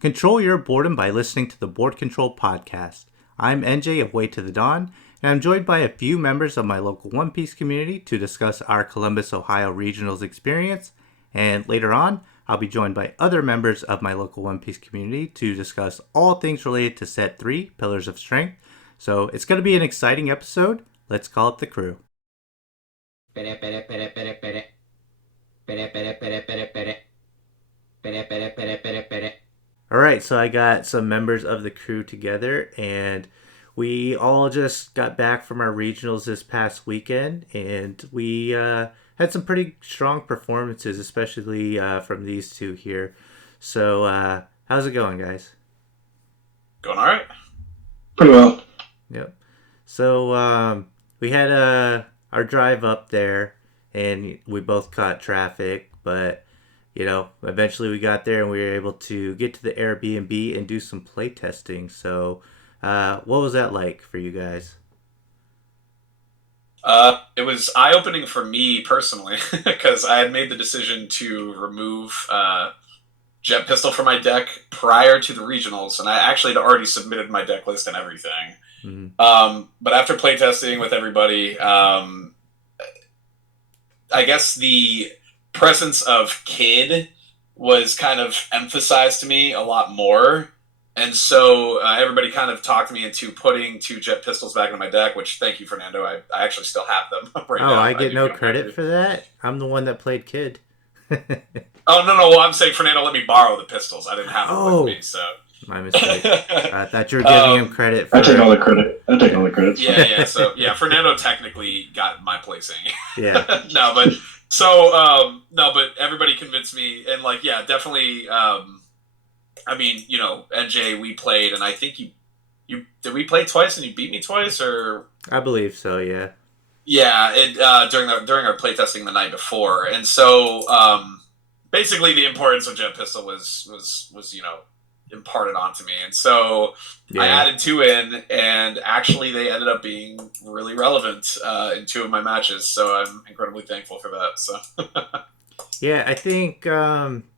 Control your boredom by listening to the Board Control Podcast. I'm NJ of Way to the Dawn, and I'm joined by a few members of my local One Piece community to discuss our Columbus, Ohio regionals experience. And later on, I'll be joined by other members of my local One Piece community to discuss all things related to Set 3, Pillars of Strength. So it's going to be an exciting episode. Let's call up the crew. Pere, pere, pere, pere, pere. Pere, pere, pere, pere, pere. Pere, pere, pere, pere, pere. All right, so I got some members of the crew together, and we all just got back from our regionals this past weekend, and we had some pretty strong performances, especially from these two here. So, how's it going, guys? Going all right. Pretty well. Yep. So, we had our drive up there, and we both caught traffic, but eventually we got there and we were able to get to the Airbnb and do some play testing. So, what was that like for you guys? It was eye-opening for me personally because I had made the decision to remove Jet Pistol from my deck prior to the regionals, and I actually had already submitted my deck list and everything. Mm-hmm. But after playtesting with everybody, I guess the presence of Kid was kind of emphasized to me a lot more. And so everybody kind of talked me into putting 2 Jet Pistols back in my deck, which, thank you, Fernando. I actually still have them right now. Oh, I get no credit for that? I'm the one that played Kid. Oh, no. Well, I'm saying Fernando let me borrow the pistols. I didn't have them with me, so... My mistake. I thought you were giving him credit for... I take all the credit. I take all the credits. Yeah. So, Fernando technically got my placing. Yeah. But everybody convinced me, and definitely. NJ, we played, and I think you did we play twice, and you beat me twice, or I believe so. Yeah. Yeah, during our playtesting the night before, and so basically the importance of Jet Pistol was imparted onto me, and so I added 2 in, and actually they ended up being really relevant in 2 of my matches, so I'm incredibly thankful for that. So yeah, I think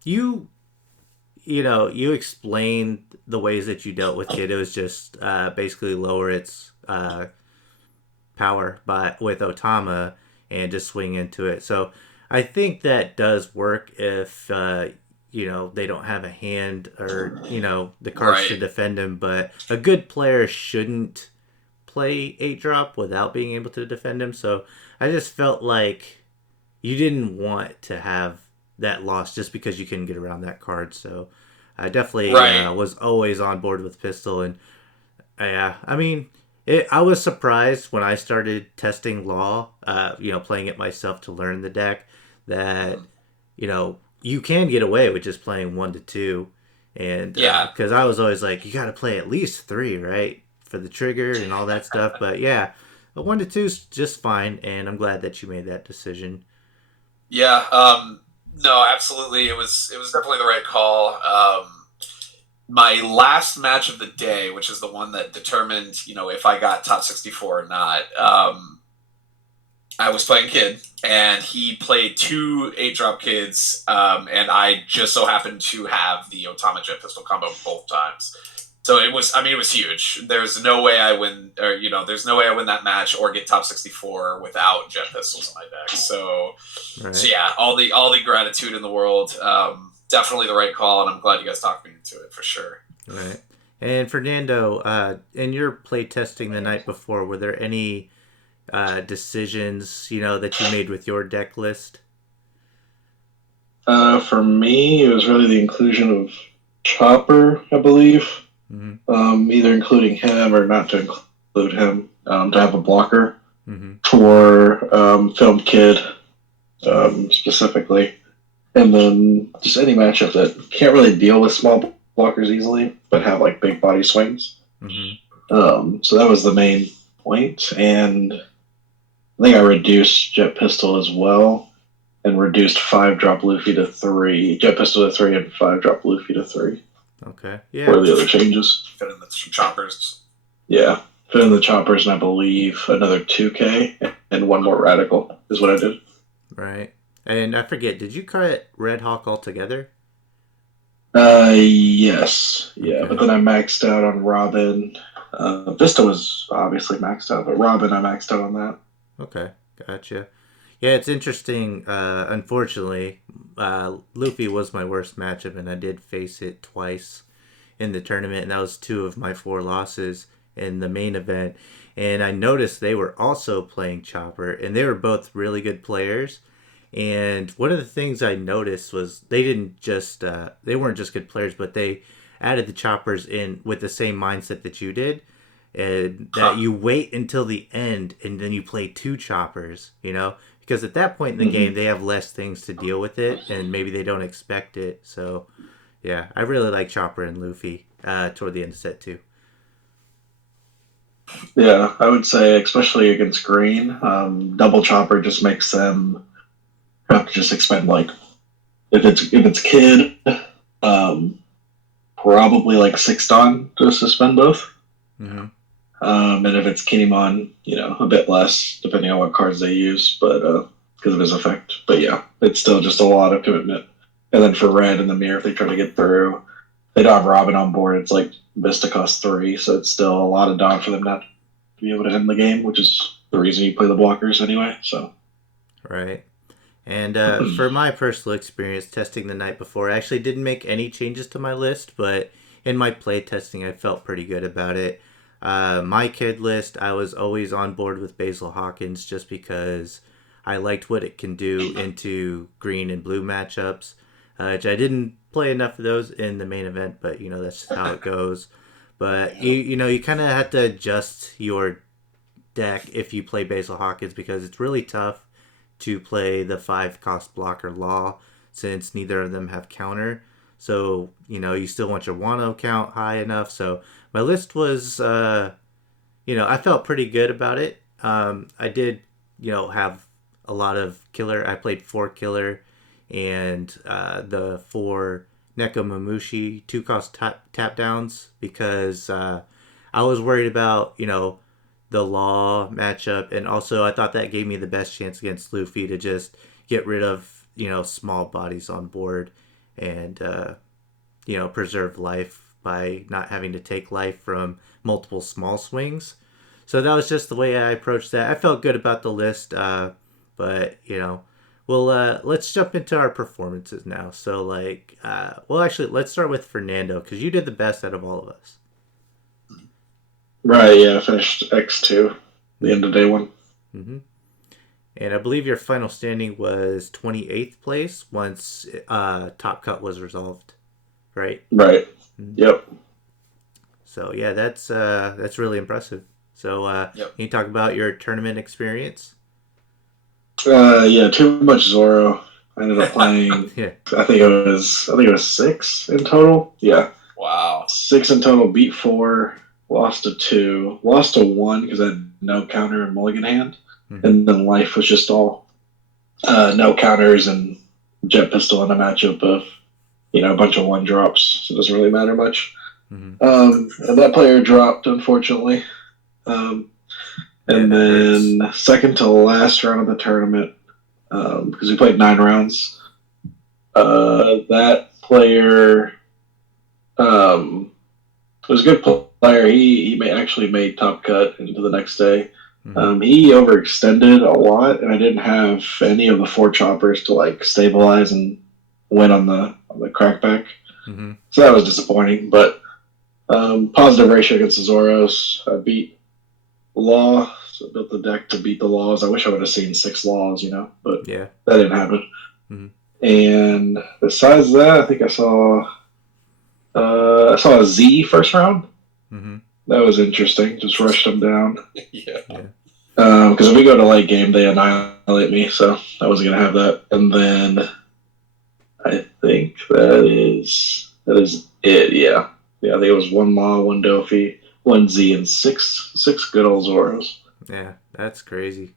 you explained the ways that you dealt with Kid. It was just basically lower its power with Otama and just swing into it. So I think that does work if they don't have a hand or the cards Right. to defend him. But a good player shouldn't play 8-drop without being able to defend him. So I just felt like you didn't want to have that loss just because you couldn't get around that card. So I definitely was always on board with Pistol. And I was surprised when I started testing Law, playing it myself to learn the deck, that you can get away with just playing 1 to 2, and because I was always like, you got to play at least 3, right, for the trigger and all that stuff. But yeah, 1 to 2 is just fine, and I'm glad that you made that decision. Yeah, no, absolutely, it was definitely the right call. My last match of the day, which is the one that determined if I got top 64 or not. I was playing Kid, and he played 2 8-drop Kids, and I just so happened to have the Otama Jet Pistol combo both times. So it was huge. There's no way I win, or there's no way I win that match or get top 64 without Jet Pistols in my deck. So, Right. So yeah, all the gratitude in the world. Definitely the right call, and I'm glad you guys talked me into it for sure. Right. And Fernando, in your play testing the night before, were there any decisions that you made with your deck list? For me, it was really the inclusion of Chopper, I believe. Mm-hmm. Either including him or not to include him, to have a blocker Mm-hmm. for Film Kid specifically. And then just any matchup that can't really deal with small blockers easily, but have big body swings. Mm-hmm. So that was the main point. And I think I reduced Jet Pistol as well, and reduced 5-drop Luffy to 3, Jet Pistol to 3, and 5-drop Luffy to 3. Okay. Yeah. What are the other changes? Fit in the choppers. Yeah. Fit in the choppers, and I believe another 2K and 1 more radical is what I did. Right. And I forget, did you cut Red Hawk altogether? Yes. Yeah, Okay. but then I maxed out on Robin. Vista was obviously maxed out, but Robin I maxed out on that. Okay, gotcha. Yeah, it's interesting. Unfortunately, Luffy was my worst matchup, and I did face it twice in the tournament, and that was two of my four losses in the main event. And I noticed they were also playing Chopper, and they were both really good players. And one of the things I noticed was they weren't just good players, but they added the choppers in with the same mindset that you did, and that Huh. you wait until the end and then you play two choppers, because at that point in the game they have less things to deal with it, and maybe they don't expect it. So yeah, I really like Chopper and Luffy toward the end of set two. Yeah, I would say, especially against Green, double chopper just makes them have to just expend like if it's Kid, um, probably like 6 Dawn to suspend both. Mm-hmm. And if it's Kinemon, a bit less depending on what cards they use, but because of his effect. But yeah, it's still just a lot of commitment. And then for Red and the Mirror, if they try to get through, they don't have Robin on board. It's like Vista costs 3, so it's still a lot of Dawn for them not to be able to end the game, which is the reason you play the blockers anyway. So Right. And for my personal experience testing the night before, I actually didn't make any changes to my list, but in my play testing, I felt pretty good about it. My kid list, I was always on board with Basil Hawkins just because I liked what it can do into green and blue matchups. I didn't play enough of those in the main event, but that's just how it goes. But you kind of have to adjust your deck if you play Basil Hawkins because it's really tough to play the 5 cost blocker Law since neither of them have counter. So, you still want your Wano count high enough. So, my list was, I felt pretty good about it. I did, have a lot of killer. I played 4 killer and the 4 Nekomamushi 2 cost tap downs because I was worried about, the Law matchup, and also I thought that gave me the best chance against Luffy to just get rid of small bodies on board and preserve life by not having to take life from multiple small swings. So that was just the way I approached that. I felt good about the list, but well, let's jump into our performances now. So actually, let's start with Fernando because you did the best out of all of us. right, yeah, I finished X2, the end of day one. Mm-hmm. And I believe your final standing was 28th place once Top Cut was resolved, right? Right. Mm-hmm. Yep. So yeah, that's really impressive. So Yep. can you talk about your tournament experience? Yeah, too much Zoro. I ended up playing. Yeah. I think it was 6 in total. Yeah, Wow. 6 in total. Beat 4, lost to 2, lost to 1 because I had no counter and mulligan hand, and then life was just all no counters and jet pistol in a matchup of a bunch of 1 drops. So it doesn't really matter much. And that player dropped unfortunately. And then second to last round of the tournament, because we played 9 rounds, that player was a good player. He actually made Top Cut into the next day. He overextended a lot, and I didn't have any of the 4 choppers to stabilize and win on the crackback. So that was disappointing. But positive ratio against the Zoros. I beat Law, so I built the deck to beat the Laws. I wish I would have seen 6 Laws, but yeah, that didn't happen. And besides that, I think I saw a Z first round. That was interesting. Just rushed them down. Yeah. Because if we go to late game, they annihilate me, so I wasn't gonna have that. And then I think that is it. Yeah. I think it was 1 Law, 1 Dofi, 1 Z, and six good old Zoros. Yeah, that's crazy.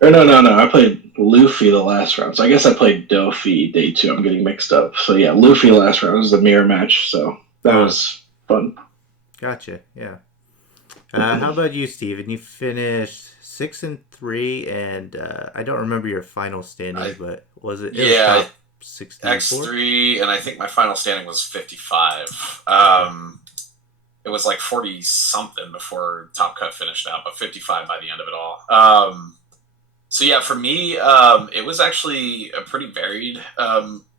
Or no. I played Luffy the last round. So I guess I played Dofi day 2. I'm getting mixed up. So yeah, Luffy last round was the mirror match. So that was fun. Gotcha. Yeah. How about you, Steven? You finished 6-3, and I don't remember your final standing, but was it? Yeah, was 64? X3, and I think my final standing was 55. It was like 40 something before Top Cut finished out, but 55 by the end of it all. So yeah, for me, it was actually a pretty varied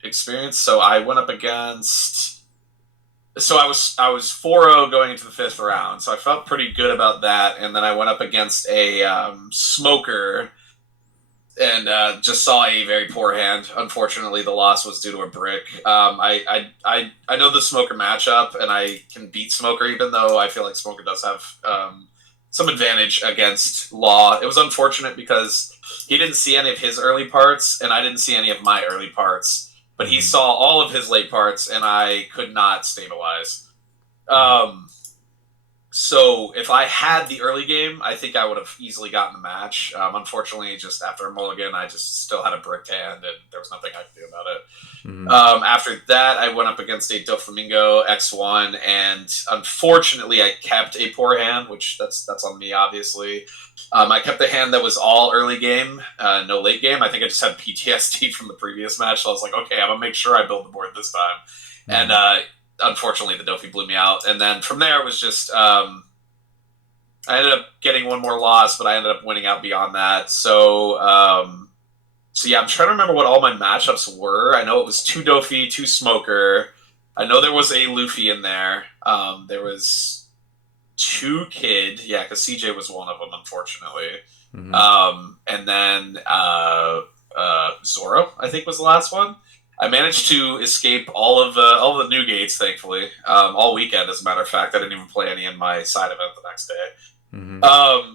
experience. So I went up against. So I was 4-0 going into the 5th round, so I felt pretty good about that. And then I went up against a smoker, and just saw a very poor hand. Unfortunately, the loss was due to a brick. I know the smoker matchup, and I can beat smoker, even though I feel like smoker does have some advantage against Law. It was unfortunate because he didn't see any of his early parts, and I didn't see any of my early parts. But he saw all of his late parts, and I could not stabilize. So if I had the early game, I think I would have easily gotten the match. Unfortunately, just after a mulligan, I just still had a bricked hand, and there was nothing I could do about it. After that, I went up against a Doflamingo X1, and unfortunately, I kept a poor hand, which that's on me, obviously. I kept the hand that was all early game, no late game. I think I just had PTSD from the previous match, so I was like, okay, I'm going to make sure I build the board this time. And unfortunately, the Dofi blew me out. And then from there, it was just... I ended up getting one more loss, but I ended up winning out beyond that. So yeah, I'm trying to remember what all my matchups were. I know it was 2 Dofi, 2 Smoker. I know there was a Luffy in there. There was 2 Kid. Yeah, because CJ was one of them, unfortunately. And then Zoro, I think, was the last one. I managed to escape all of the new gates, thankfully, all weekend. As a matter of fact, I didn't even play any in my side event the next day.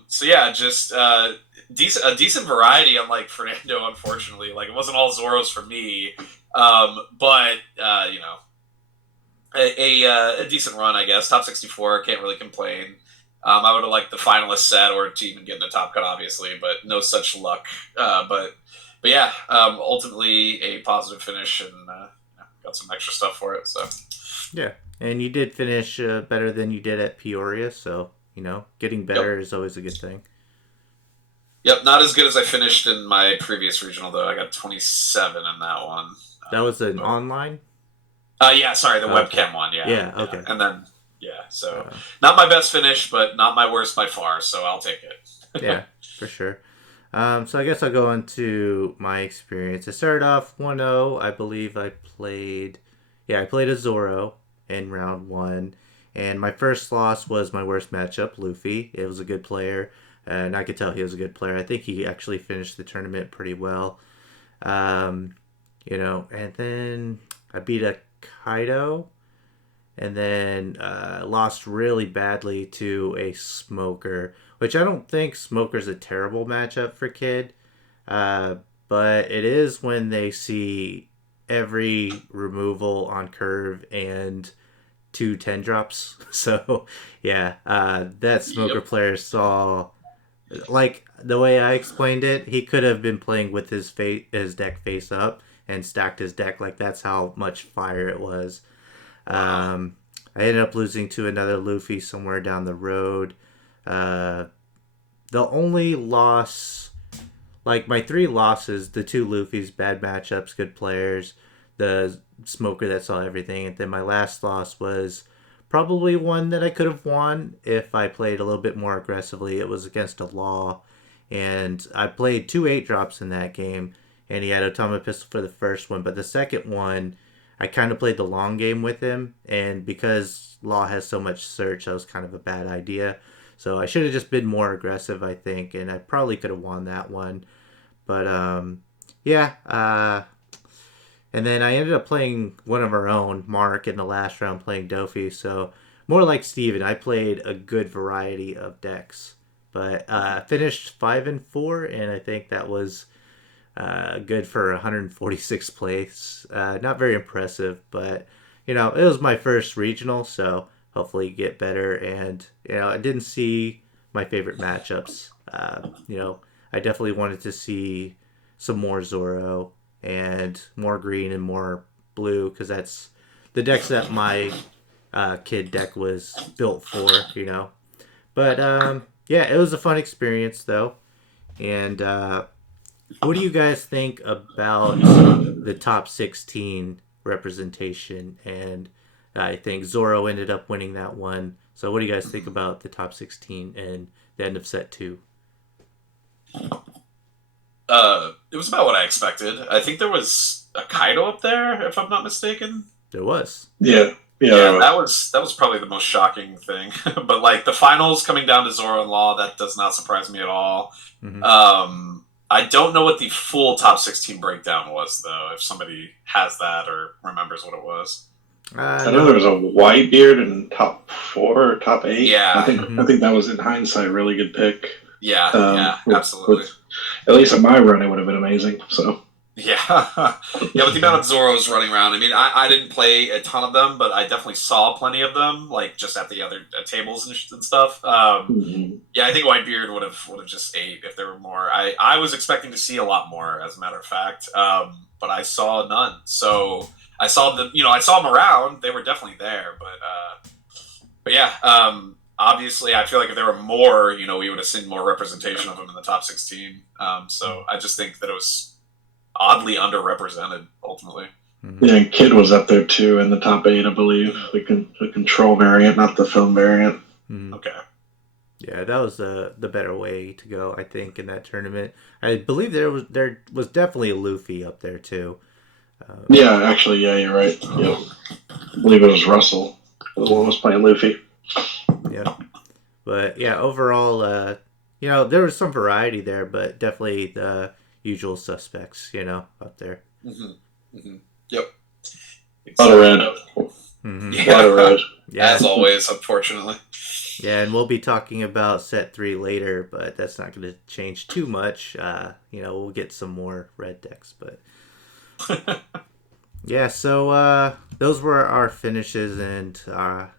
So yeah, just a decent variety. Unlike Fernando, unfortunately, like it wasn't all Zoros for me, but you know, a decent run, I guess. Top 64, can't really complain. I would have liked the finalist set or to even get in the top cut, obviously, but no such luck. But yeah, ultimately a positive finish, and got some extra stuff for it. So yeah, and you did finish better than you did at Peoria, so you know, getting better is always a good thing. Yep, not as good as I finished in my previous regional though. I got 27 in that one. That was an online. Yeah, sorry, the webcam one. Yeah, okay, and then so not my best finish, but not my worst by far. So I'll take it. Yeah, for sure. So I guess I'll go into my experience. I started off 1-0. I believe I played a Zoro in round 1. And my first loss was my worst matchup, Luffy. It was a good player, and I could tell he was a good player. I think he actually finished the tournament pretty well. You know, and then I beat a Kaido, and then lost really badly to a Smoker, which I don't think Smoker's a terrible matchup for Kid, but it is when they see every removal on curve and 2 10 drops. So yeah, that Smoker player saw, like the way I explained it, he could have been playing with his deck face up and stacked his deck. Like that's how much fire it was. I ended up losing to another Luffy somewhere down the road. The only loss, like my 3 losses, the 2 Luffys, bad matchups, good players, the Smoker that saw everything, and then my last loss was probably one that I could have won if I played a little bit more aggressively. It was against a Law, and I played 2 8-drops in that game, and he had Otama Pistol for the first one, but the second one, I kind of played the long game with him, and because Law has so much search, that was kind of a bad idea. So I should have just been more aggressive, I think, and I probably could have won that one. But, and then I ended up playing one of our own, Mark, in the last round playing Dofi. So more like Steven, I played a good variety of decks. But finished 5-4, and I think that was good for 146th place. Not very impressive, but, you know, it was my first regional, so hopefully get better. And, you know, I didn't see my favorite matchups. You know, I definitely wanted to see some more Zoro and more green and more blue, because that's the decks that my Kid deck was built for, you know. But, yeah, it was a fun experience, though. And, What do you guys think about the top 16 representation? And I think Zoro ended up winning that one. So what do you guys think about the top 16 and the end of set 2? It was about what I expected. I think there was a Kaido up there, if I'm not mistaken. There was. Yeah. Yeah, that was probably the most shocking thing. But like the finals coming down to Zoro and Law, that does not surprise me at all. Mm-hmm. I don't know what the full top 16 breakdown was though. If somebody has that or remembers what it was. I know there was a Whitebeard in top 4 or top 8. Yeah. I think that was in hindsight a really good pick. Yeah, absolutely. With, at least at my run, it would have been amazing. So. Yeah, yeah. With the amount of Zoros running around, I mean, I didn't play a ton of them, but I definitely saw plenty of them, like just at the other tables and stuff. Yeah, I think Whitebeard would have just ate if there were more. I was expecting to see a lot more, as a matter of fact, but I saw none. So I saw them, I saw them around. They were definitely there, but yeah. Obviously, I feel like if there were more, we would have seen more representation of them in the top 16. So I just think that it was oddly underrepresented ultimately. Yeah, and Kid was up there too in the top 8, I believe. The control variant, not the film variant. Okay. Yeah, that was the better way to go, I think, in that tournament. I believe there was definitely a Luffy up there too. Yeah, actually, yeah, you're right. Yeah. I believe it was Russell who was playing Luffy. Yeah, but yeah, overall, there was some variety there, but definitely the usual suspects, up there. Yep. A lot of red. Yeah. A lot of red. Yeah. As always, unfortunately. Yeah, and we'll be talking about set 3 later, but that's not going to change too much. We'll get some more red decks, but yeah. So those were our finishes and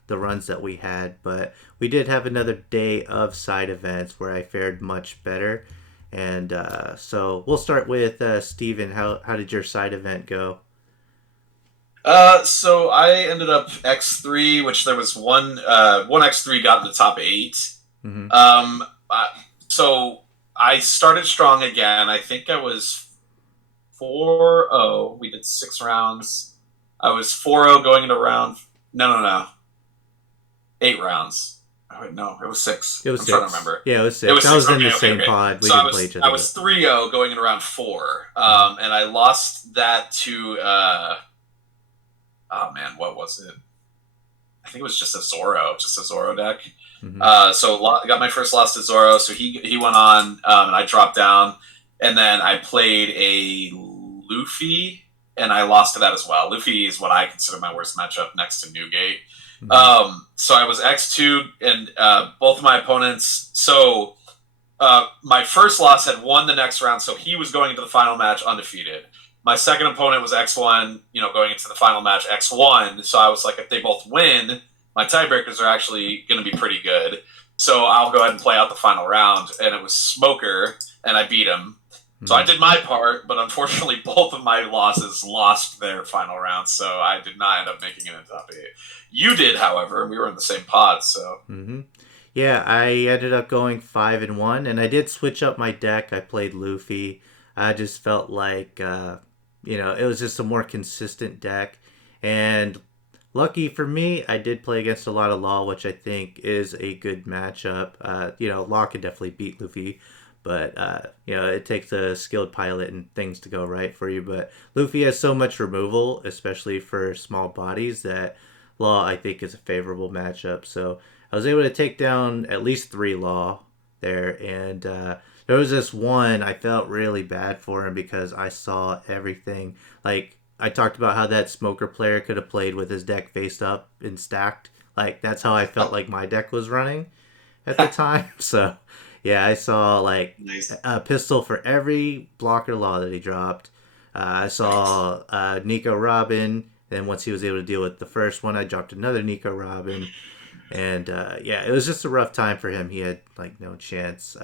the runs that we had, but we did have another day of side events where I fared much better. And so we'll start with Steven. How did your side event go? So I ended up X3, which there was one X3 got in the top 8. Mm-hmm. So I started strong again. I think I was 4-0. We did 6 rounds. I was 4-0 going into round. No. 8 rounds. Oh, wait, no, it was 6. It was I'm 6. trying to remember. Yeah, it was 6. It was I was 6. in the same pod. We didn't play each other. I was 3-0 going into round 4. And I lost that to oh man, what was it? I think it was just a Zoro deck. Mm-hmm. So I got my first loss to Zoro. So he went on, and I dropped down, and then I played a Luffy, and I lost to that as well. Luffy is what I consider my worst matchup next to Newgate. Mm-hmm. So I was X2, and both of my opponents. So my first loss had won the next round, so he was going into the final match undefeated. My second opponent was X1, going into the final match X1. So I was like, if they both win, my tiebreakers are actually going to be pretty good. So I'll go ahead and play out the final round. And it was Smoker, and I beat him. So I did my part, but unfortunately, both of my losses lost their final round. So I did not end up making it in the top 8. You did, however, and we were in the same pod. So. Mm-hmm. Yeah, I ended up going 5-1, and I did switch up my deck. I played Luffy. I just felt like, it was just a more consistent deck. And lucky for me, I did play against a lot of Law, which I think is a good matchup. Law can definitely beat Luffy, but, it takes a skilled pilot and things to go right for you. But Luffy has so much removal, especially for small bodies, that Law, I think, is a favorable matchup. So I was able to take down at least 3 Law there, and there was this one I felt really bad for him because I saw everything. Like, I talked about how that Smoker player could have played with his deck faced up and stacked. Like, that's how I felt like my deck was running at the time. So, yeah, I saw, Nice. a pistol for every blocker Law that he dropped. I saw Nico Robin. Then once he was able to deal with the first one, I dropped another Nico Robin. And, it was just a rough time for him. He had, no chance.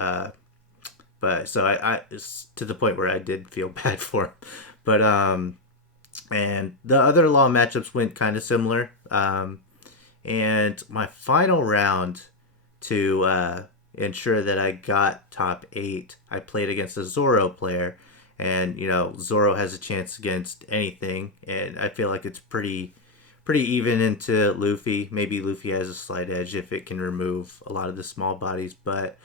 But so I it's to the point where I did feel bad for him. But and the other Law matchups went kind of similar. And my final round to ensure that I got top 8, I played against a Zoro player, And, Zoro has a chance against anything. And I feel like it's pretty even into Luffy. Maybe Luffy has a slight edge if it can remove a lot of the small bodies. But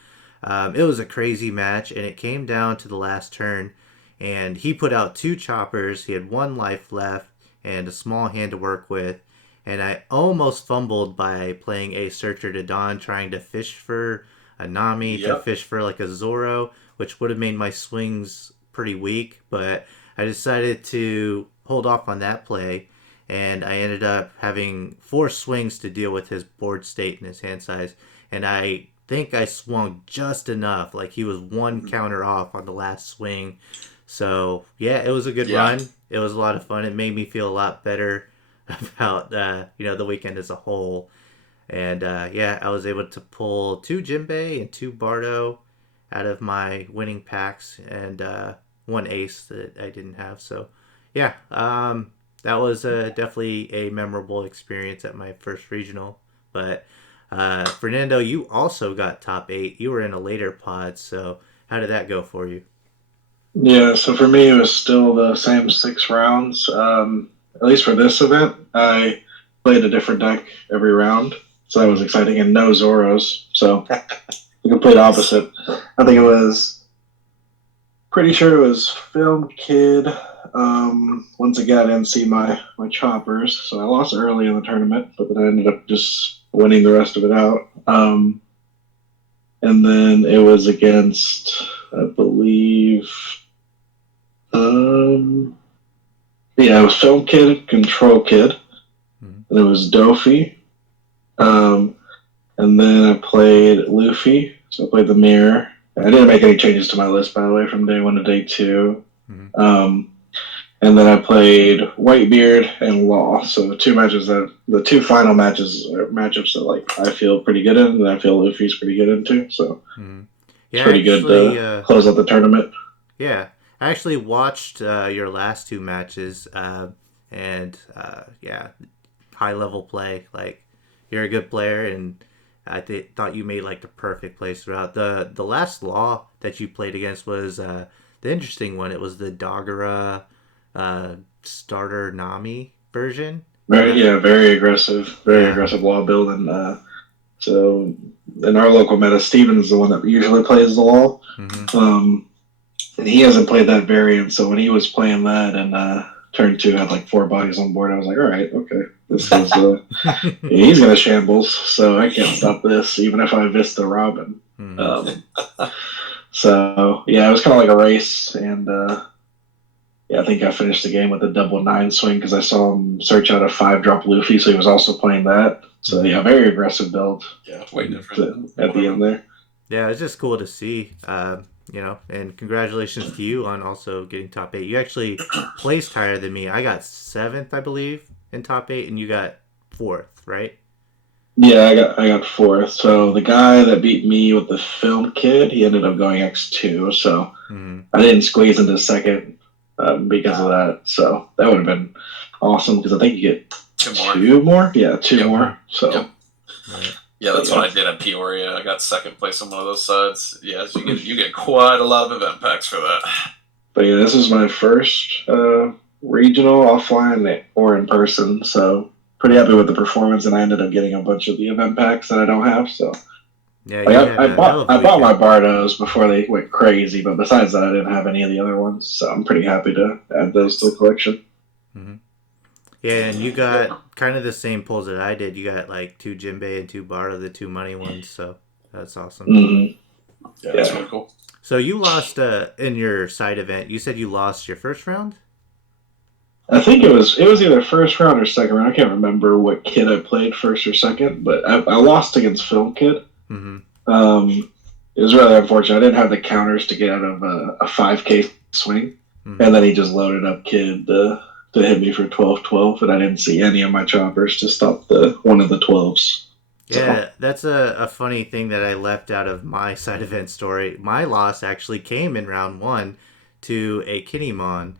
it was a crazy match, and it came down to the last turn. And he put out 2 choppers. He had 1 life left and a small hand to work with. And I almost fumbled by playing a Searcher to Dawn, trying to fish for a Nami, to fish for like a Zoro, which would have made my swings pretty weak. But I decided to hold off on that play, and I ended up having 4 swings to deal with his board state and his hand size. And I think I swung just enough. Like he was 1 counter off on the last swing. So, yeah, it was a good run. It was a lot of fun. It made me feel a lot better about, the weekend as a whole. And, I was able to pull 2 Jinbei and 2 Bardo out of my winning packs, and 1 ace that I didn't have. So, yeah, that was definitely a memorable experience at my first regional. But, Fernando, you also got top 8. You were in a later pod, so how did that go for you? Yeah, so for me, it was still the same 6 rounds. At least for this event, I played a different deck every round, so that was exciting, and no Zoros, so the complete opposite. I think it was, pretty sure it was Film Kid. Once again, I didn't see my choppers, so I lost early in the tournament, but then I ended up just winning the rest of it out. And then it was against, I believe, it was Film Kid, Control Kid, and it was Dofi. And then I played Luffy, so I played the Mirror. I didn't make any changes to my list, by the way, from day 1 to day 2. And then I played Whitebeard and Law. So the 2 matches the 2 final matches are matchups that like I feel pretty good in, and I feel Luffy's pretty good in too. So it's pretty good to close out the tournament. Yeah, I actually watched your last 2 matches, and high level play. Like you're a good player, and I thought you made like the perfect plays throughout. The last Law that you played against was the interesting one. It was the Dagara starter Nami version. Very aggressive Law build, and so in our local meta, Steven's the one that usually plays the Law. And he hasn't played that variant, so when he was playing that and turn 2 had like 4 bodies on board, I was like, all right, okay, this is he's gonna shambles, so I can't stop this even if I Vista Robin. So yeah, it was kind of like a race, and I think I finished the game with a double 9 swing because I saw him search out a 5-drop Luffy, so he was also playing that. So yeah, very aggressive build. Yeah, way different at the end there. Yeah, it's just cool to see. And congratulations to you on also getting top 8. You actually placed higher than me. I got 7th, I believe, in top 8, and you got 4th, right? Yeah, I got 4th. So the guy that beat me with the Film Kid, he ended up going X2. So I didn't squeeze into 2nd because of that. So that would have been awesome because I think you get 2 more. Yeah, 2 more. So. Right. Yeah, that's what I did at Peoria. I got 2nd place on one of those sides. Yeah, so you get quite a lot of event packs for that. But yeah, this is my first regional offline or in person, so pretty happy with the performance. And I ended up getting a bunch of the event packs that I don't have. So yeah, I bought my Bardos before they went crazy, but besides that, I didn't have any of the other ones. So I'm pretty happy to add those to the collection. Yeah, and you got kind of the same pulls that I did. You got like 2 Jinbei and 2 Bardo, the 2 money ones. So that's awesome. Yeah, that's really cool. So you lost in your side event. You said you lost your first round? I think it was either first round or second round. I can't remember what kid I played first or second, but I lost against Film Kid. It was really unfortunate. I didn't have the counters to get out of a 5K swing, and then he just loaded up Kid to hit me for 12-12, and I didn't see any of my choppers to stop one of the 12s. Yeah, that's a funny thing that I left out of my side event story. My loss actually came in round 1 to a Kinnymon,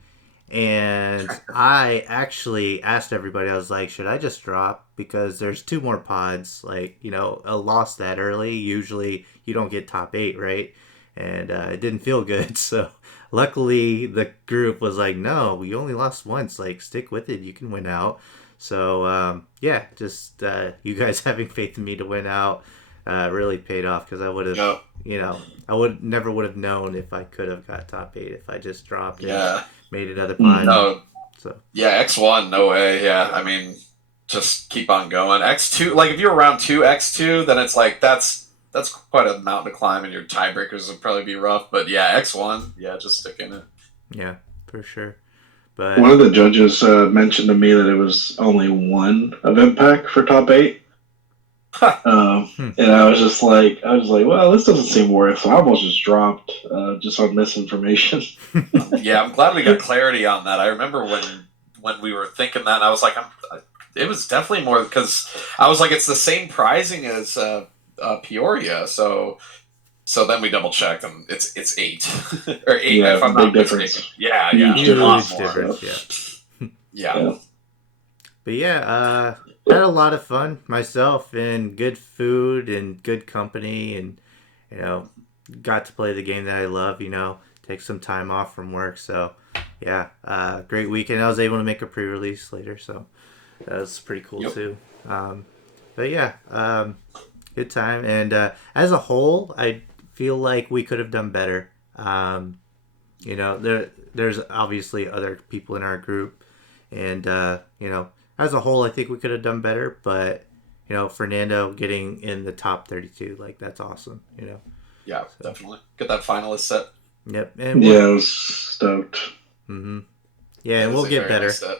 and I actually asked everybody, I was like, should I just drop? Because there's 2 more pods. Like, a loss that early, usually you don't get top 8, right? and it didn't feel good. So luckily the group was like, no, we only lost once, like stick with it, you can win out. So yeah, just you guys having faith in me to win out really paid off, because I would have, Yep. I never would have known if I could have got top 8 if I just dropped it, Yeah. made another pod. No. So Yeah, X1, no way. Yeah, I mean, just keep on going. X2, like if you're around 2 X2, then it's like that's quite a mountain to climb, and your tiebreakers would probably be rough. But yeah, X1, yeah, just stick in it. Yeah, for sure. But one of the judges mentioned to me that it was only one event pack for top 8. And I was like, well, this doesn't seem worth it. I almost just dropped just on misinformation. Yeah, I'm glad we got clarity on that. I remember when we were thinking that, and I was like, it was definitely more, because I was like, it's the same pricing as Peoria, so then we double checked, and it's 8 or 8. Yeah, if I'm big not difference. mistaken. Yeah, Huge a lot huge more. difference. Yeah. But yeah, had a lot of fun myself, and good food and good company, and got to play the game that I love. Take some time off from work. So yeah, great weekend. I was able to make a pre-release later, so that was pretty cool too. But yeah, good time. And as a whole, I feel like we could have done better. There's obviously other people in our group, and as a whole, I think we could have done better. But Fernando getting in the top 32, like, that's awesome. Yeah, definitely get that finalist set. Yep. And I was stoked. Mm-hmm. Yeah, and we'll get better. Nice set.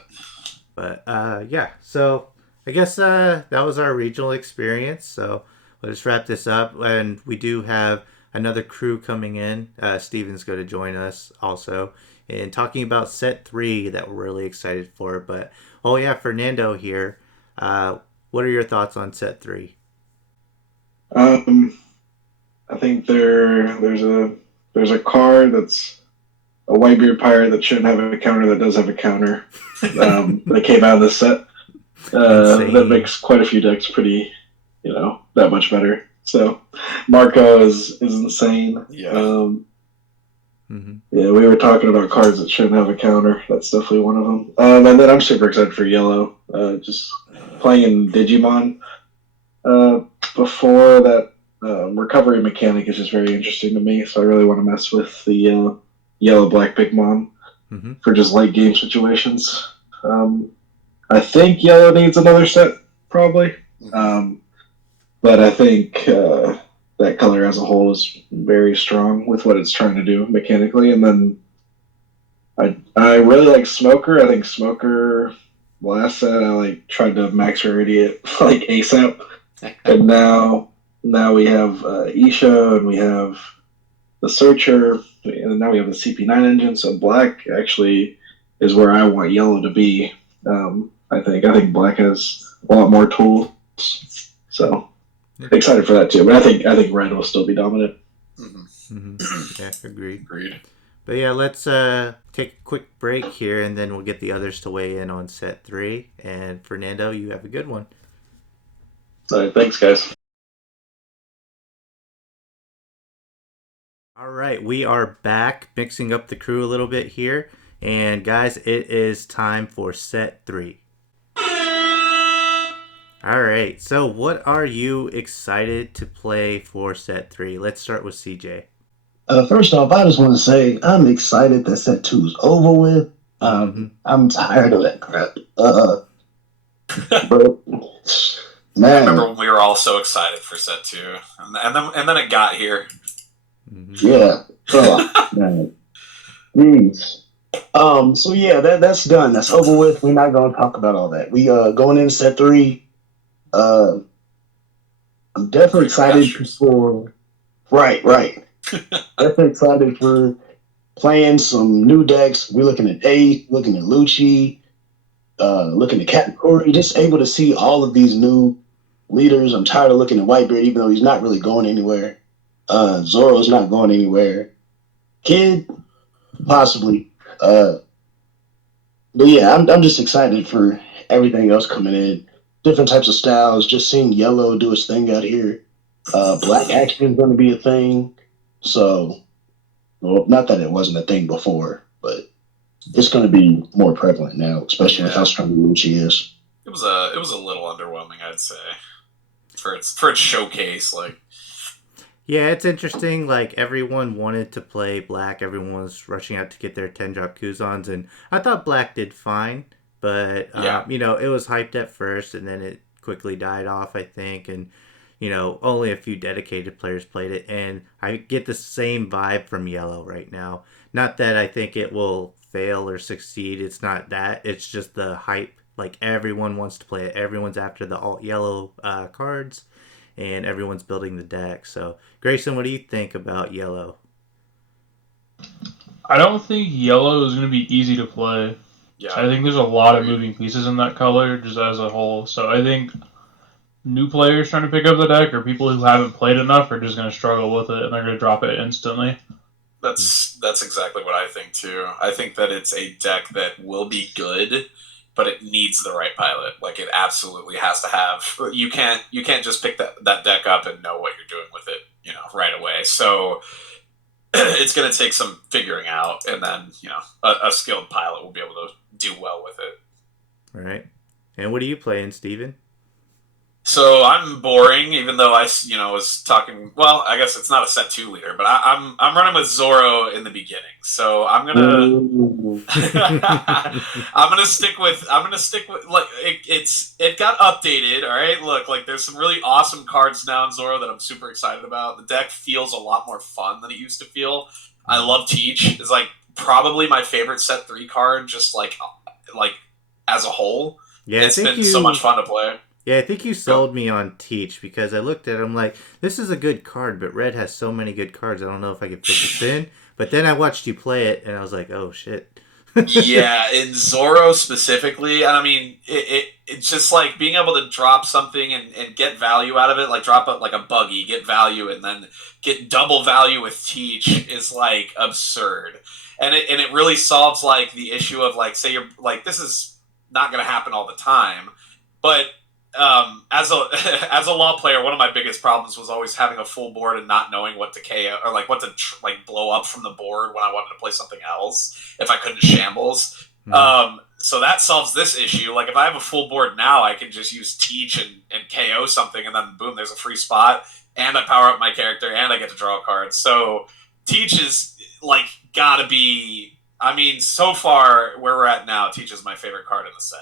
But yeah, so I guess that was our regional experience. So let's wrap this up. And we do have another crew coming in. Steven's going to join us also in talking about set 3 that we're really excited for. But oh yeah, Fernando here. What are your thoughts on set 3? I think there's a card that's a Whitebeard pirate that shouldn't have a counter that does have a counter. That came out of the set. That makes quite a few decks pretty, that much better. So Marco is insane. Yeah. Yeah, we were talking about cards that shouldn't have a counter. That's definitely one of them. And then I'm super excited for yellow. Just playing in Digimon. Before that, recovery mechanic is just very interesting to me. So I really want to mess with the yellow black big mom for just late game situations. I think yellow needs another set probably, but I think that color as a whole is very strong with what it's trying to do mechanically. And then I really like Smoker. I think Smoker last set I tried to max rarity it like ASAP, and now we have Isha, and we have the Searcher, and now we have the CP9 engine. So black actually is where I want yellow to be. I think black has a lot more tools. So excited for that too. But I think red will still be dominant. Yeah, agreed. But yeah, let's take a quick break here, and then we'll get the others to weigh in on set 3. And Fernando, you have a good one. All right, thanks, guys. All right, we are back, mixing up the crew a little bit here. And guys, it is time for set 3. All right, so what are you excited to play for set 3? Let's start with CJ. First off, I just want to say I'm excited that set 2 is over with. I'm tired of that crap. But man, I remember when we were all so excited for set 2, and then it got here. Yeah. Man. Jeez. So yeah, that's done. That's over with. We're not gonna talk about all that. We going in set 3. I'm definitely excited for right. Definitely excited for playing some new decks. We're looking at A, looking at Lucci, looking at Captain Corey, just able to see all of these new leaders. I'm tired of looking at Whitebeard, even though he's not really going anywhere. Zoro's not going anywhere. Kid, possibly. But yeah, I'm just excited for everything else coming in. Different types of styles. Just seeing yellow do its thing out here. Black action is going to be a thing. So Well, not that it wasn't a thing before, but it's going to be more prevalent now, especially with how strong Lucci is. It was a little underwhelming, I'd say, for its showcase. Like, Yeah, it's interesting. Like, everyone wanted to play Black. Everyone was rushing out to get their 10-drop Kuzons, and I thought Black did fine. But, it was hyped at first, and then it quickly died off, I think. And, only a few dedicated players played it. And I get the same vibe from Yellow right now. Not that I think it will fail or succeed. It's not that. It's just the hype. Like, everyone wants to play it. Everyone's after the alt yellow cards, and everyone's building the deck. So, Grayson, what do you think about Yellow? I don't think Yellow is going to be easy to play. yeah, I think there's a lot of moving pieces in that color just as a whole. So I think new players trying to pick up the deck or people who haven't played enough are just going to struggle with it and they're going to drop it instantly. that's exactly what I think too. I think that it's a deck that will be good, but it needs the right pilot. Like, it absolutely has to have. You can't just pick that deck up and know what you're doing with it, right away. So it's going to take some figuring out, and then a skilled pilot will be able to do well with it. All right. And what are you playing, Steven? So I'm boring, even though I was talking. Well, I guess it's not a set 2 leader, but I'm running with Zoro in the beginning. So I'm gonna I'm gonna stick with like it got updated. All right, look, like, there's some really awesome cards now in Zoro that I'm super excited about. The deck feels a lot more fun than it used to feel. I love Teach. It's like probably my favorite set 3 card, just like as a whole. Yeah, it's been so much fun to play. Yeah, I think you sold me on Teach because I looked at it, I'm like, this is a good card, but Red has so many good cards, I don't know if I could fit this in. But then I watched you play it, and I was like, oh, shit. Yeah, in Zoro specifically, and I mean, it's just like being able to drop something and get value out of it, like drop like a buggy, get value, and then get double value with Teach is like absurd. And it really solves like the issue of like, say you're like, this is not going to happen all the time, but as a law player, one of my biggest problems was always having a full board and not knowing what to KO or like what to blow up from the board when I wanted to play something else if I couldn't shambles. So that solves this issue. Like, if I have a full board now, I can just use Teach and KO something, and then boom, there's a free spot, and I power up my character, and I get to draw a card. So Teach is like gotta be. I mean, so far where we're at now, Teach is my favorite card in the set.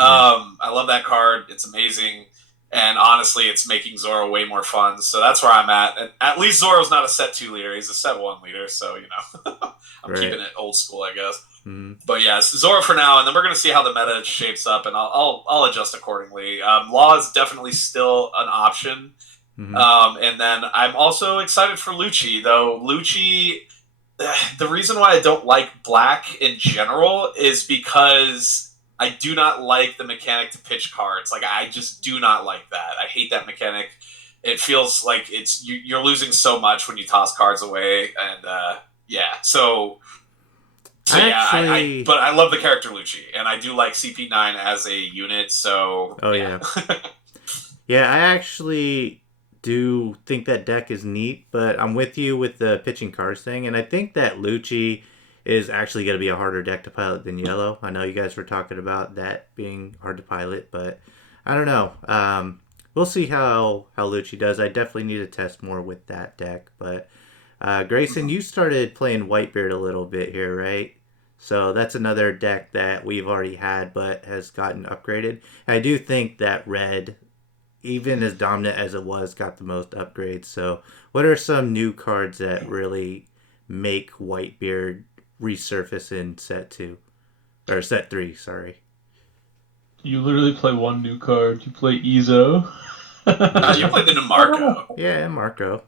I love that card. It's amazing. And honestly, it's making Zoro way more fun. So that's where I'm at. And at least Zoro's not a set 2 leader. He's a set 1 leader. So, I'm keeping it old school, I guess. Mm-hmm. But yeah, Zoro for now. And then we're going to see how the meta shapes up. And I'll adjust accordingly. Law is definitely still an option. Mm-hmm. And then I'm also excited for Lucci, though. Lucci, the reason why I don't like Black in general is because I do not like the mechanic to pitch cards. Like, I just do not like that. I hate that mechanic. It feels like you're losing so much when you toss cards away, and yeah. So yeah. But I love the character Lucci, and I do like CP9 as a unit. So yeah. Yeah, I actually do think that deck is neat, but I'm with you with the pitching cards thing, and I think that Lucci is actually going to be a harder deck to pilot than Yellow. I know you guys were talking about that being hard to pilot, but I don't know. We'll see how Lucci does. I definitely need to test more with that deck. But Grayson, you started playing Whitebeard a little bit here, right? So that's another deck that we've already had but has gotten upgraded. And I do think that Red, even as dominant as it was, got the most upgrades. So what are some new cards that really make Whitebeard resurface in set 2 or set 3? Sorry, you literally play one new card. You play Ezo. You play the new Marco. Yeah, Marco.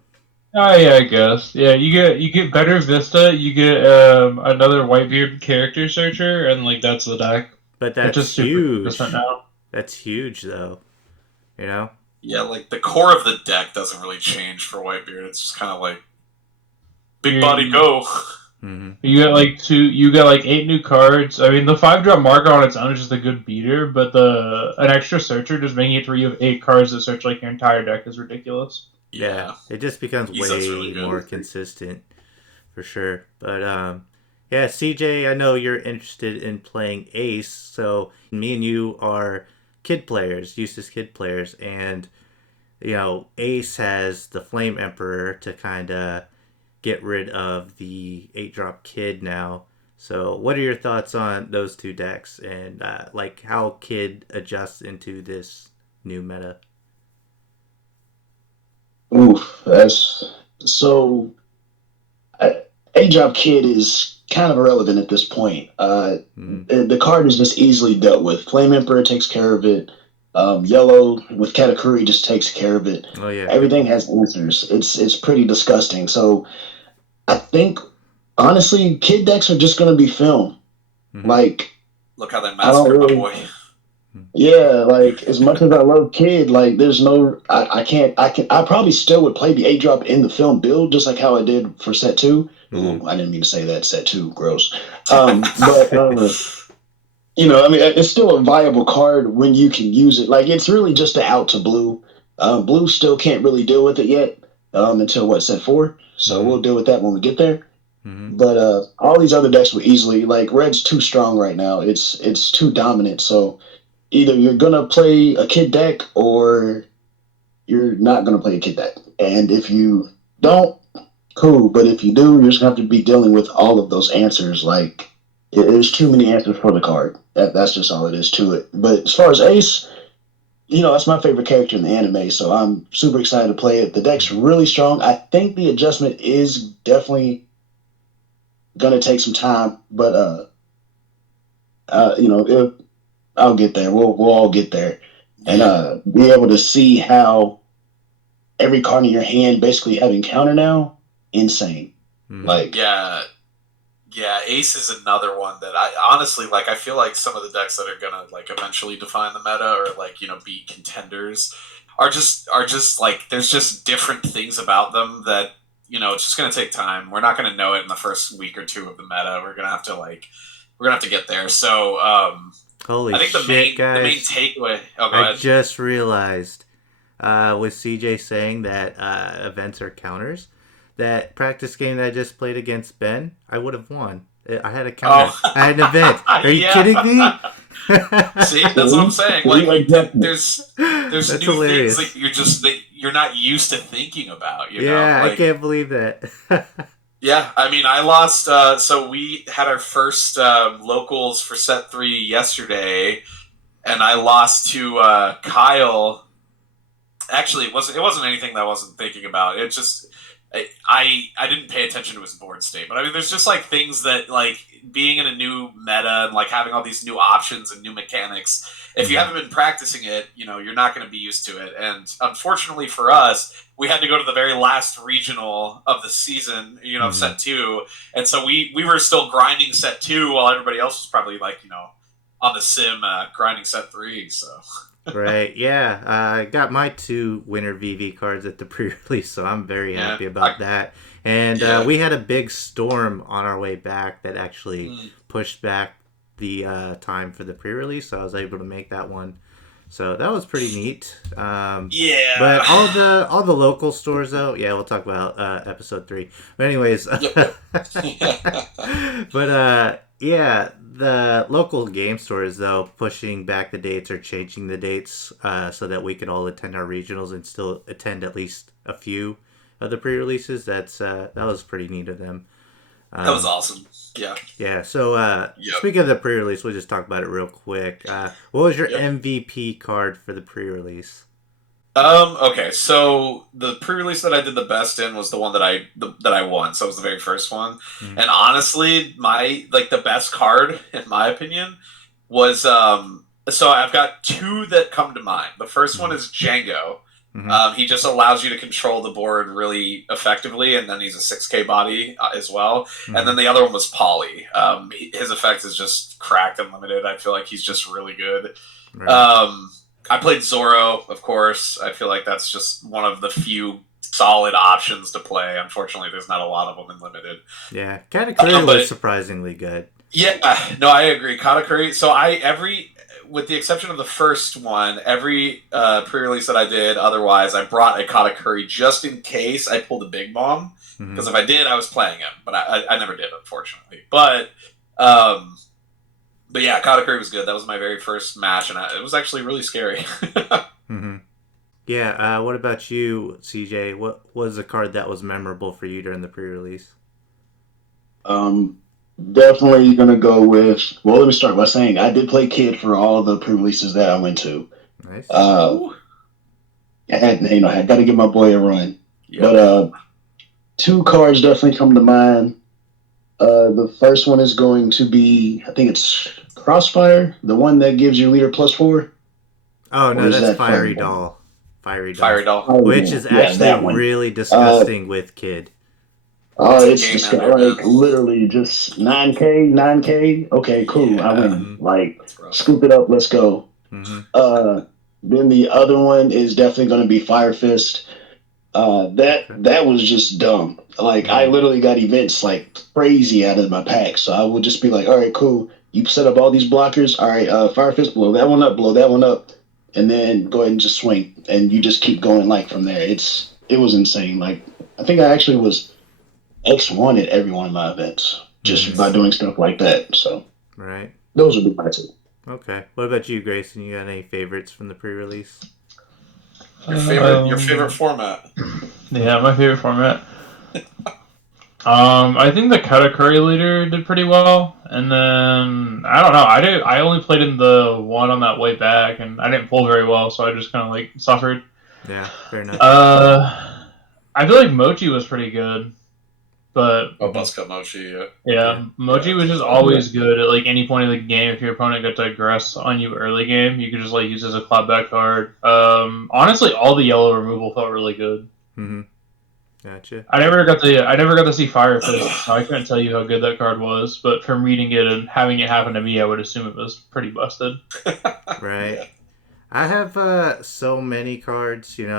Oh yeah, I guess. Yeah, you get better Vista. You get another Whitebeard character searcher, and like that's the deck. But that's just huge. Now. That's huge, though. Yeah, like the core of the deck doesn't really change for Whitebeard. It's just kind of like big body go. Mm-hmm. You got like 8 new cards. I mean, the 5-drop Marco on its own is just a good beater, but an extra searcher just making it to where you have 8 cards that search like your entire deck is ridiculous. Yeah, it just becomes way really more consistent for sure. But yeah, CJ, I know you're interested in playing Ace, so me and you are kid players, Eustace kid players, and Ace has the Flame Emperor to kind of get rid of the 8-drop kid now. So what are your thoughts on those two decks and like how kid adjusts into this new meta? Oof, that's so. A-Drop Kid is kind of irrelevant at this point. The card is just easily dealt with. Flame Emperor takes care of it. Yellow with Katakuri just takes care of it. Oh yeah, Everything has answers. It's pretty disgusting. So I think honestly, kid decks are just going to be film. Like, look how they I don't massacred really, my boy. yeah, like as much as I love Kid, like there's no, I can't, I probably still would play the 8-drop in the film build just like how I did for set 2. Ooh, I didn't mean to say that, set 2, gross. But I mean, it's still a viable card when you can use it. Like it's really just an out to blue. Blue still can't really deal with it yet until what, set 4. So we'll deal with that when we get there. But all these other decks will easily, like Red's too strong right now. It's too dominant. So either you're gonna play a kid deck or you're not gonna play a kid deck. And if you don't, cool. But if you do, you're just gonna have to be dealing with all of those answers. Like there's too many answers for the card. That's just all it is to it. But as far as Ace, that's my favorite character in the anime, so I'm super excited to play it. The deck's really strong. I think the adjustment is definitely gonna take some time, but I'll get there. We'll all get there, and be able to see how every card in your hand basically having counter now. Insane. Like Ace is another one that I honestly like. I feel like some of the decks that are gonna like eventually define the meta or like be contenders are just like there's just different things about them that it's just gonna take time. We're not gonna know it in the first week or two of the meta. We're gonna have to get there. So holy I think shit, guys! The main takeaway. Oh, go I ahead. just realized with CJ saying that events are counters. That practice game that I just played against Ben, I would have won. I had a counter. I had an event. Are you kidding me? See, that's what I'm saying. Like, there's that's new hilarious. things that you're not used to thinking about. Yeah, I can't believe that. Yeah, I mean, I lost. So we had our first locals for set 3 yesterday, and I lost to Kyle. Actually, it wasn't anything that I wasn't thinking about. It just. I didn't pay attention to his board state, but I mean, there's just like things that like being in a new meta and like having all these new options and new mechanics. If you haven't been practicing it, you're not going to be used to it. And unfortunately for us, we had to go to the very last regional of the season, of set 2, and so we were still grinding set 2 while everybody else was probably like on the sim grinding set 3. So. Right, yeah. I got my 2 winner VV cards at the pre-release, so I'm very happy about that. And we had a big storm on our way back that actually pushed back the time for the pre-release, so I was able to make that one. So that was pretty neat. But all the local stores, though, we'll talk about episode 3. But anyways, but the local game stores, though, pushing back the dates or changing the dates so that we could all attend our regionals and still attend at least a few of the pre-releases. That was pretty neat of them. That was awesome. Yeah. Yeah. So speaking of the pre-release, we'll just talk about it real quick. What was your MVP card for the pre-release? Okay, so the pre-release that I did the best in was the one that I won. So it was the very first one. And honestly, the best card in my opinion was so I've got 2 that come to mind. The first one is Django. He just allows you to control the board really effectively, and then he's a 6K body as well. And then the other one was Polly. His effect is just cracked and limited. I feel like he's just really good. Right. I played Zoro, of course. I feel like that's just one of the few solid options to play. Unfortunately, there's not a lot of them in limited. Yeah, Katakuri was surprisingly good. Yeah, no, I agree. Katakuri. So with the exception of the first one, every pre-release that I did, otherwise, I brought a Katakuri just in case I pulled a big bomb. Because if I did, I was playing him, but I never did, unfortunately. But yeah, Katakuri was good. That was my very first match, and it was actually really scary. Yeah, what about you, CJ? What was a card that was memorable for you during the pre-release? Definitely gonna go with. Well, let me start by saying I did play Kid for all the pre-releases that I went to. Nice. I had got to give my boy a run. Yep. But 2 cards definitely come to mind. The first one is going to be, I think it's Crossfire, the one that gives your leader +4. Oh no, Or is that's that Fiery Fireball? Doll. Fiery Doll. Fiery Doll. Oh, Which is yeah, that actually one. really disgusting with Kid. Oh, it's Game just ender, like man. literally just 9K. Okay, cool. I Yeah. win. Like, That's rough. scoop it up. Let's go. Mm-hmm. Then the other one is definitely going to be Fire Fist. That was just dumb. Like, I literally got events like crazy out of my pack. So I would just be like, all right, cool. You set up all these blockers. All right, Fire Fist, blow that one up, and then go ahead and just swing. And you just keep going like from there. It was insane. Like, I think I actually was X1 at every one of my events just by doing stuff like that. So Right. those would be my 2. Okay. What about you, Grayson? You got any favorites from the pre-release? Your favorite format? Yeah, my favorite format. I think the Katakuri leader did pretty well, and then I don't know. I only played in the one on that way back, and I didn't pull very well, so I just kind of like suffered. Yeah, fair enough. I feel like Mochi was pretty good, but Buzzcut Mochi. yeah, Mochi was just always good at like any point of the game. If your opponent got to aggress on you early game, you could just like use it as a clapback card. Honestly, all the yellow removal felt really good. Gotcha. I never got to see Fire Fist, so I couldn't tell you how good that card was. But from reading it and having it happen to me, I would assume it was pretty busted. Right. Yeah. I have so many cards, like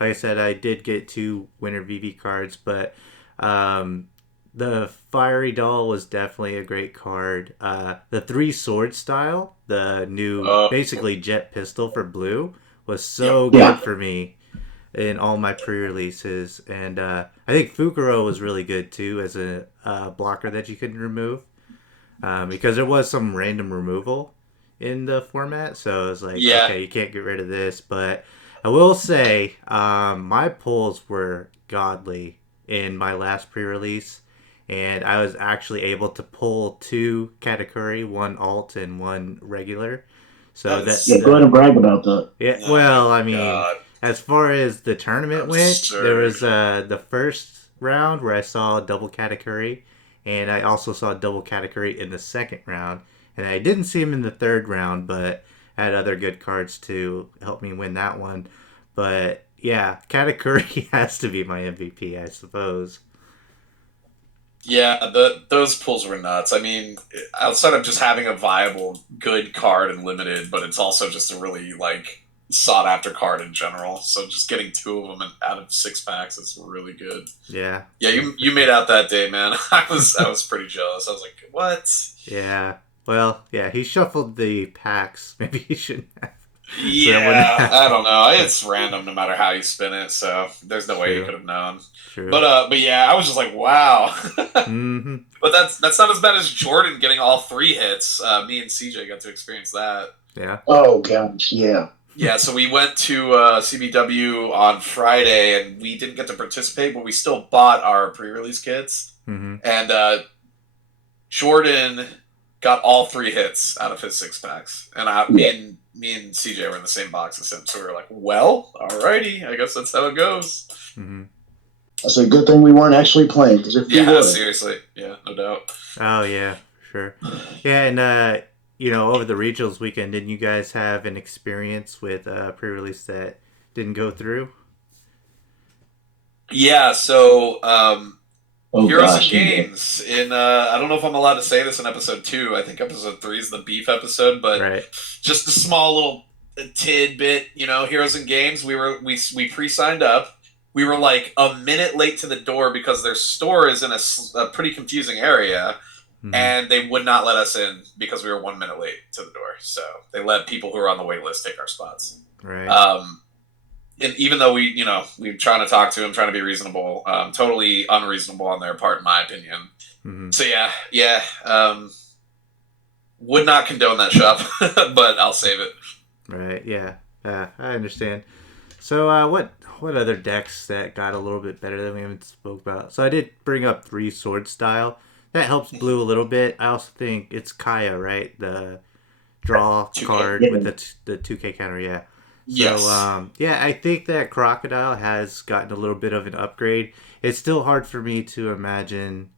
I said, I did get 2 Winter VV cards, but the Fiery Doll was definitely a great card. The 3 Sword style, the new basically jet pistol for blue, was so good for me in all my pre-releases. And I think Fukuro was really good too as a blocker that you could remove, because there was some random removal in the format, so it was like, okay, you can't get rid of this. But I will say my pulls were godly in my last pre-release, and I was actually able to pull 2 Katakuri, 1 alt and 1 regular. So go ahead and brag about that. Yeah, well, I mean, as far as the tournament went, there was the first round where I saw a double Katakuri, and I also saw a double Katakuri in the second round. And I didn't see him in the third round, but I had other good cards to help me win that one. But yeah, Katakuri has to be my MVP, I suppose. Yeah, those pulls were nuts. I mean, outside of just having a viable, good card and limited, but it's also just a really like sought after card in general. So just getting 2 of them out of 6 packs is really good. Yeah. Yeah, you made out that day, man. I was pretty jealous. I was like, what? Yeah. Well, yeah, he shuffled the packs. Maybe he shouldn't have. Yeah, I don't know. It's random no matter how you spin it, so there's no way you could have known. True. But yeah, I was just like, wow. Mm-hmm. But that's not as bad as Jordan getting all 3 hits. Me and CJ got to experience that. Yeah. Oh gosh, yeah. Yeah, so we went to CBW on Friday, and we didn't get to participate, but we still bought our pre-release kits. Mm-hmm. And Jordan got all 3 hits out of his 6 packs, and me and CJ were in the same box as him, so we were like, well, alrighty, I guess that's how it goes. Mm-hmm. That's a good thing we weren't actually playing, because if we were, seriously, yeah, no doubt. Oh yeah, sure. Yeah, and over the regionals weekend, didn't you guys have an experience with pre-release that didn't go through? Yeah, so Heroes and Games in I don't know if I'm allowed to say this in episode 2. I think episode 3 is the beef episode, but just a small little tidbit. Heroes and Games. We pre-signed up. We were like a minute late to the door because their store is in a pretty confusing area. and they would not let us in because we were 1 minute late to the door. So they let people who were on the wait list take our spots. Right. And even though we're trying to talk to them, trying to be reasonable, totally unreasonable on their part, in my opinion. Mm-hmm. So yeah. Would not condone that shop, but I'll save it. Right. Yeah. I understand. So, what other decks that got a little bit better that we haven't spoke about? So I did bring up 3 sword style. That helps blue a little bit. I also think it's Kaya, right? The draw 2K. card with the 2K counter. Yeah. So, Yes. I think that Crocodile has gotten a little bit of an upgrade. It's still hard for me to imagine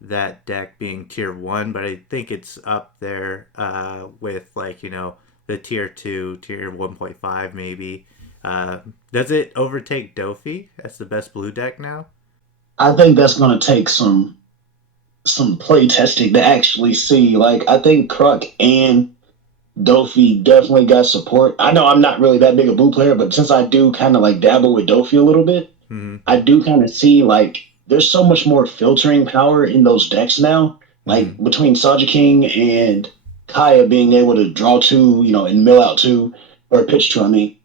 that deck being tier 1, but I think it's up there with, like, the tier 2, tier 1.5 maybe. Does it overtake Dofi as the best blue deck now? I think that's going to take some play testing to actually see. Like, I think Croc and Dofi definitely got support. I know I'm not really that big a blue player, but since I do kind of like dabble with Dofi a little bit, I do kind of see like there's so much more filtering power in those decks now. Like between Saja King and Kaya being able to draw 2, and mill out 2 or pitch 2. I mean,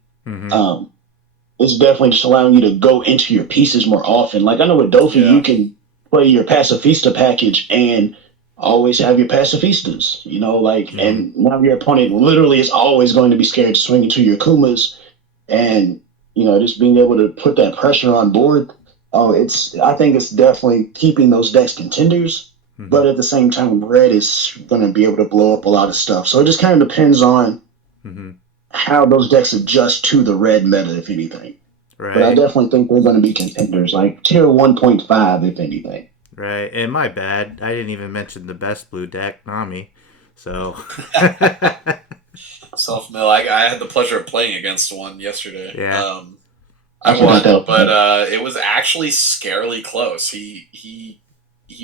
it's definitely just allowing you to go into your pieces more often. Like I know with Dofi, you can play your Pacifista package and always have your Pacifistas, and now your opponent literally is always going to be scared to swing into your Kumas, and just being able to put that pressure on board. I think it's definitely keeping those decks contenders, but at the same time, red is going to be able to blow up a lot of stuff. So it just kind of depends on how those decks adjust to the red meta, if anything. Right. But I definitely think they're going to be contenders, like tier 1.5, if anything. Right, and my bad, I didn't even mention the best blue deck, Nami. So Self-mill. I had the pleasure of playing against one yesterday. Yeah. I won, but it was actually scarily close. He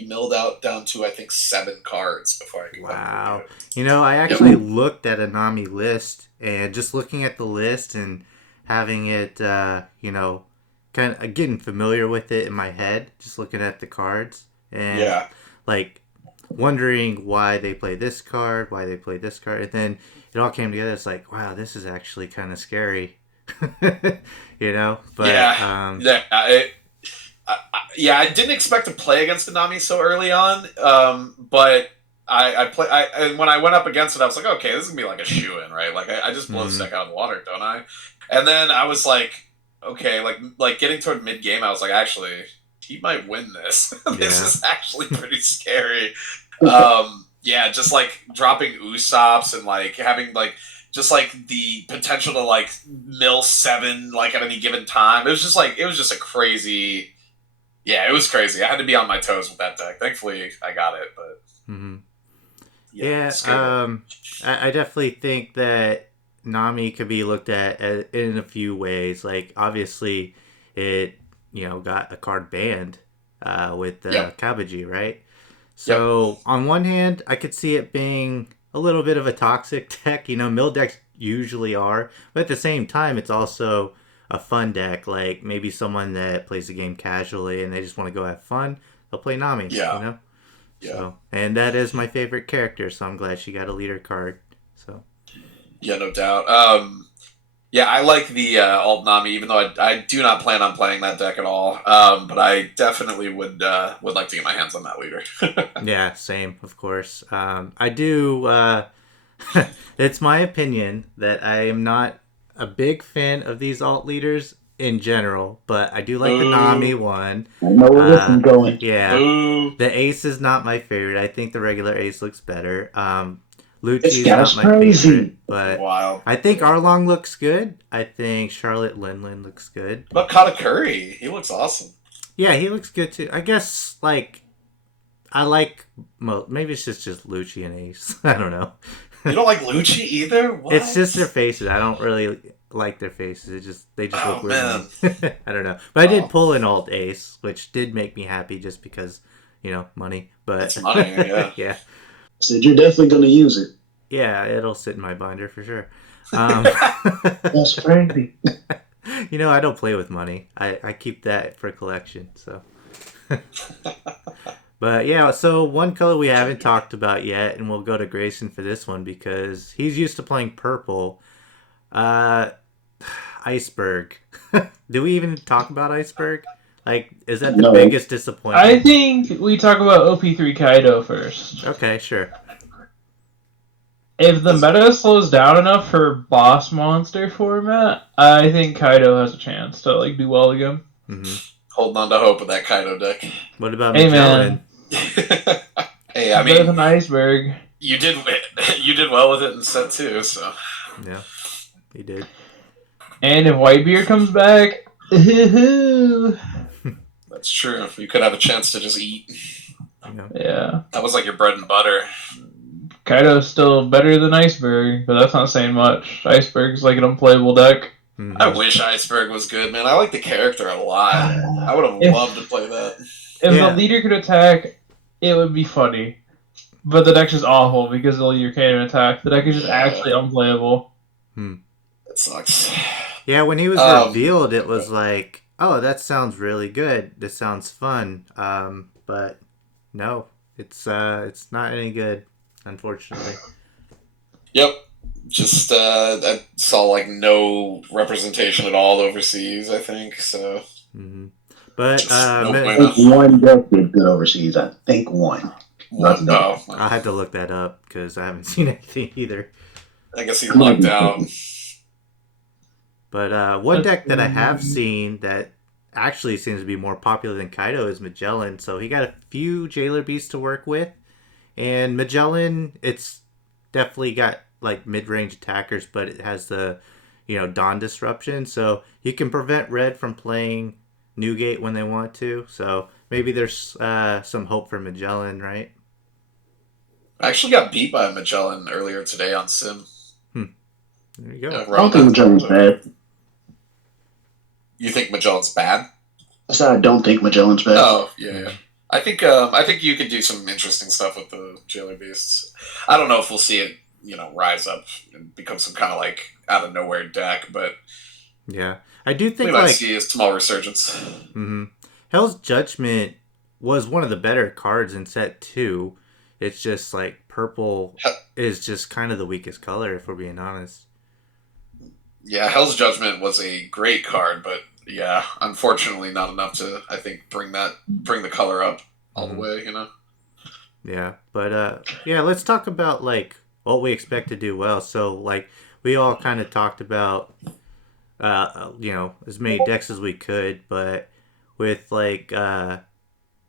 milled out down to, I think, 7 cards before I could. Wow. I actually looked at a Nami list, and just looking at the list and having it, kind of getting familiar with it in my head, just looking at the cards, and like wondering why they play this card, why they play this card, and then it all came together. It's like, wow, this is actually kind of scary, But I didn't expect to play against Nami so early on, but and when I went up against it, I was like, okay, this is gonna be like a shoe-in, right? Like I just blow this deck out of the water, don't I? And then I was like, okay, like getting toward mid game, I was like, actually, he might win this. This is actually pretty scary. Just like dropping Usops and like having like just like the potential to like mill 7 like at any given time. It was just a crazy. Yeah, it was crazy. I had to be on my toes with that deck. Thankfully, I got it, but I definitely think that Nami could be looked at in a few ways. Like, obviously, it got a card banned with Kabuji, right? So on one hand, I could see it being a little bit of a toxic deck. Mill decks usually are, but at the same time, it's also a fun deck. Like maybe someone that plays the game casually and they just want to go have fun, they'll play Nami. Yeah. So, and that is my favorite character, so I'm glad she got a leader card. So. Yeah, no doubt. I like the alt Nami, even though I do not plan on playing that deck at all. But I definitely would like to get my hands on that leader. Yeah, same, of course. I do. It's my opinion that I am not a big fan of these alt leaders in general, but I do like the Nami one. I know where this is going. Yeah, the Ace is not my favorite. I think the regular Ace looks better. Lucci is not my favorite, but I think Arlong looks good. I think Charlotte Linlin looks good. But Katakuri, he looks awesome. Yeah, he looks good too. I guess I like maybe it's just Lucci and Ace. I don't know. You don't like Lucci either? What? It's just their faces. I don't really like their faces. They just look weird. I don't know. But I did pull an alt Ace, which did make me happy just because, money. But it's money, yeah. Yeah. So you're definitely going to use it. Yeah, it'll sit in my binder for sure. That's crazy. I don't play with money. I keep that for collection. So. But yeah, so one color we haven't talked about yet, and we'll go to Grayson for this one because he's used to playing purple. Uh, Iceberg. Do we even talk about Iceberg? Like, is that the No. biggest disappointment? I think we talk about OP3 Kaido first. Okay, sure. If the meta slows down enough for boss monster format, I think Kaido has a chance to like do well again. Mm-hmm. Holding on to hope with that Kaido deck. What about Hey, Magellan? Hey, I Better mean, than Iceberg. you did well with it in set 2, so. Yeah, he did. And if Whitebeard comes back, That's true. You could have a chance to just eat. yeah. That was like your bread and butter. Kaido's still better than Iceberg, but that's not saying much. Iceberg's like an unplayable deck. Mm-hmm. I wish Iceberg was good, man. I like the character a lot. I would have loved to play that. If Yeah. the leader could attack, it would be funny. But the deck's just awful because the leader can't even attack. The deck is just actually unplayable. It sucks. Yeah, when he was revealed, it was like, oh, that sounds really good. This sounds fun. But no, it's not any good, unfortunately. Yep. Just I saw like no representation at all overseas, I think. So. Mm-hmm. But Just no I bueno. think one deck did good overseas. I think one. No. I had to look that up because I haven't seen anything either. I guess he's lucked out. But one deck that I have seen that actually seems to be more popular than Kaido is Magellan. So he got a few Jailer Beasts to work with. And Magellan, it's definitely got like mid-range attackers, but it has the, Dawn Disruption. So you can prevent Red from playing Newgate when they want to. So maybe there's some hope for Magellan, right? I actually got beat by a Magellan earlier today on Sim. There you go. Yeah, I don't think Magellan's bad. You think Magellan's bad? I said I don't think Magellan's bad. Oh, yeah. I think you could do some interesting stuff with the Jailer Beasts. I don't know if we'll see it, rise up and become some kind of like out of nowhere deck, but yeah, I do think we might like see a small resurgence. Mm-hmm. Hell's Judgment was one of the better cards in set 2. It's just like purple is just kind of the weakest color, if we're being honest. Yeah, Hell's Judgment was a great card, but yeah, unfortunately not enough to, I think, bring the color up all the way, Yeah, but yeah, let's talk about like what we expect to do well. So like we all kind of talked about as many decks as we could, but with like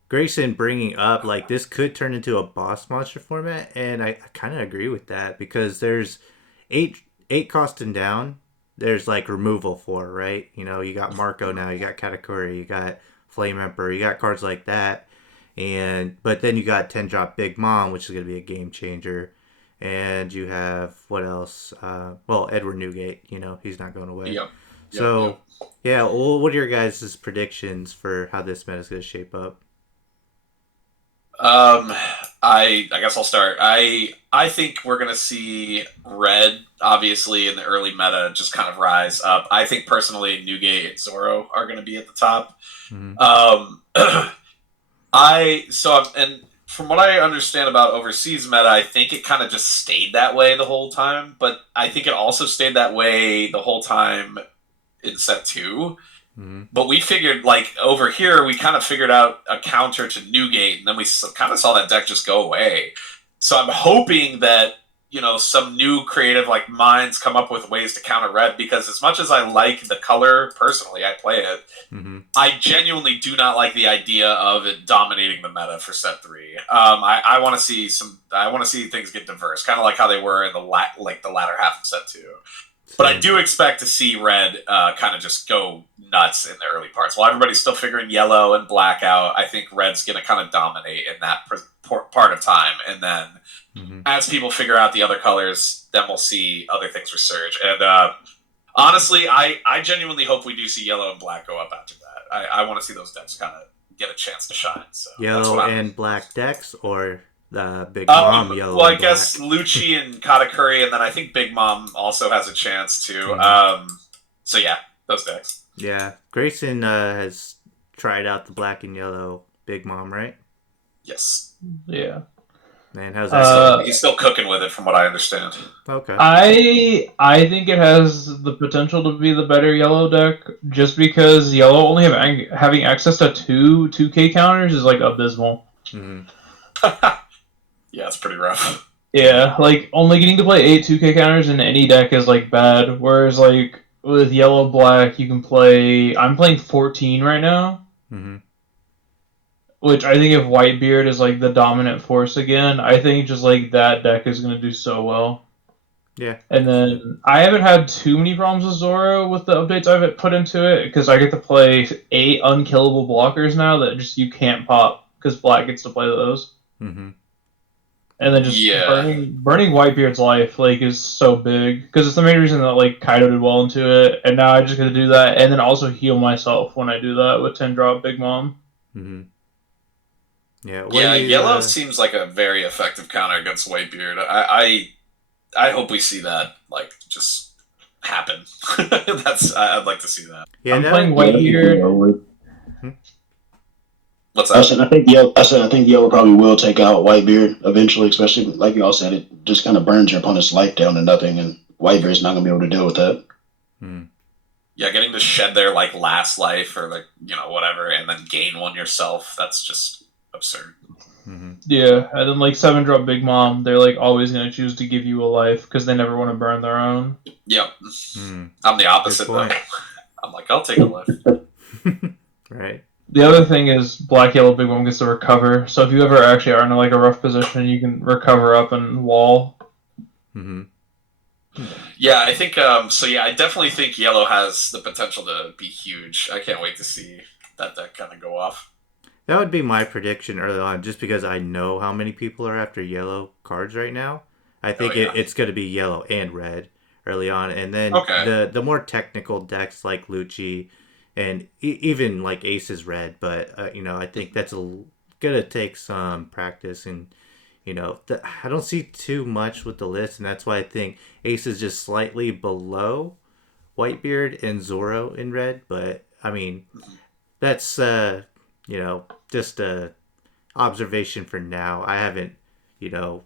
Grayson bringing up like this could turn into a boss monster format, and I kind of agree with that because there's eight cost and down. There's like removal for, right? You got Marco now, you got Katakuri, you got Flame Emperor, you got cards like that. But then you got 10-drop Big Mom, which is going to be a game changer. And you have, what else? Edward Newgate, he's not going away. Yep. Yeah, well, what are your guys' predictions for how this meta is going to shape up? I guess I'll start. I think we're gonna see Red, obviously, in the early meta, just kind of rise up. I think personally, Newgate and Zoro are gonna be at the top. Mm-hmm. And from what I understand about overseas meta, I think it kind of just stayed that way the whole time. But I think it also stayed that way the whole time in set 2. Mm-hmm. But we figured, like, over here, we kind of figured out a counter to Newgate, and then we kind of saw that deck just go away. So I'm hoping that, some new creative, like, minds come up with ways to counter Red, because as much as I like the color, personally, I play it, Mm-hmm. I genuinely do not like the idea of it dominating the meta for set 3. I want to see things get diverse, kind of like how they were in the latter half of set 2. But I do expect to see Red kind of just go nuts in the early parts. While everybody's still figuring yellow and black out, I think Red's going to kind of dominate in that part of time. And then as people figure out the other colors, then we'll see other things resurge. And honestly, I genuinely hope we do see yellow and black go up after that. I want to see those decks kind of get a chance to shine. So yellow and black decks, or the Big Mom yellow. Well, I and guess black. Lucci and Katakuri, and then I think Big Mom also has a chance too. So yeah, those decks. Yeah, Grayson has tried out the black and yellow Big Mom, right? Yes. Yeah. Man, how's that? He's still cooking with it, from what I understand. Okay. I think it has the potential to be the better yellow deck, just because yellow only having access to two 2K counters is like abysmal. Mm-hmm. Yeah, it's pretty rough. Yeah, like only getting to play 8 2K counters in any deck is like bad. Whereas like with yellow black, you can play. I'm playing 14 right now. Mm-hmm. Which I think if Whitebeard is like the dominant force again, I think just like that deck is going to do so well. Yeah. And then I haven't had too many problems with Zoro with the updates I've put into it because I get to play 8 unkillable blockers now that just you can't pop because Black gets to play those. Mm-hmm. And then just burning Whitebeard's life like is so big because it's the main reason that like Kaido did well into it, and now I just get to do that and then also heal myself when I do that with 10 drop Big Mom. Mm-hmm. Yeah, yellow seems like a very effective counter against Whitebeard. I hope we see that like just happen. I'd like to see that. Yeah, I'm playing Whitebeard. What's that? I think yellow probably will take out Whitebeard eventually, especially like y'all said, it just kind of burns your opponent's life down to nothing, and Whitebeard's not gonna be able to deal with that. Hmm. Yeah, getting to shed their like last life or like whatever, and then gain one yourself—that's just absurd. Mm-hmm. Yeah, and then like 7 drop Big Mom, they're like always gonna choose to give you a life because they never want to burn their own. Yep, Mm. I'm the opposite though. I'm like, I'll take a life. Right. The other thing is Black Yellow Big Mom gets to recover. So if you ever actually are in like a rough position, you can recover up and wall. Mm-hmm. Yeah, I think so. Yeah, I definitely think yellow has the potential to be huge. I can't wait to see that deck kind of go off. That would be my prediction early on, just because I know how many people are after yellow cards right now. I think it's going to be yellow and red early on, and then the more technical decks like Lucci and even like Aces red. But I think that's going to take some practice, and I don't see too much with the list, and that's why I think Ace is just slightly below Whitebeard and Zoro in red. But I mean, that's just a observation for now. I haven't,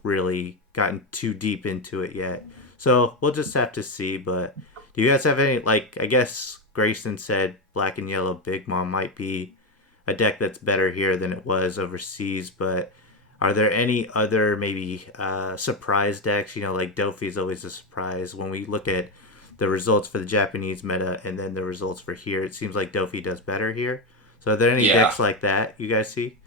really gotten too deep into it yet. So we'll just have to see. But do you guys have any, like, I guess Grayson said Black and Yellow Big Mom might be a deck that's better here than it was overseas, but are there any other maybe surprise decks? Like Dofi's always a surprise. When we look at the results for the Japanese meta and then the results for here, it seems like Dofi does better here. So are there any decks like that you guys see?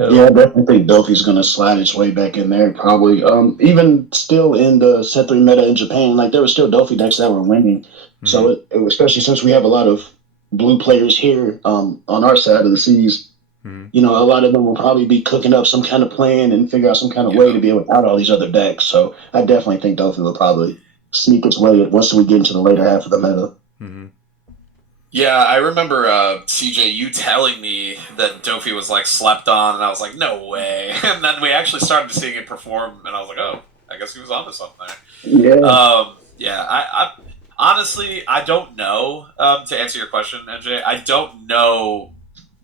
Yeah, I definitely think Dofi's going to slide its way back in there, probably. Even still in the set 3 meta in Japan, like there were still Dofi decks that were winning. Mm-hmm. So especially since we have a lot of blue players here on our side of the seas, a lot of them will probably be cooking up some kind of plan and figure out some kind of way to be able to out all these other decks. So I definitely think Dofi will probably sneak its way once we get into the later half of the meta. Mm-hmm. Yeah, I remember CJ, you telling me that Dofi was like slept on, and I was like, no way. And then we actually started seeing it perform, and I was like, oh, I guess he was onto something there. Yeah. I honestly, I don't know. To answer your question, NJ, I don't know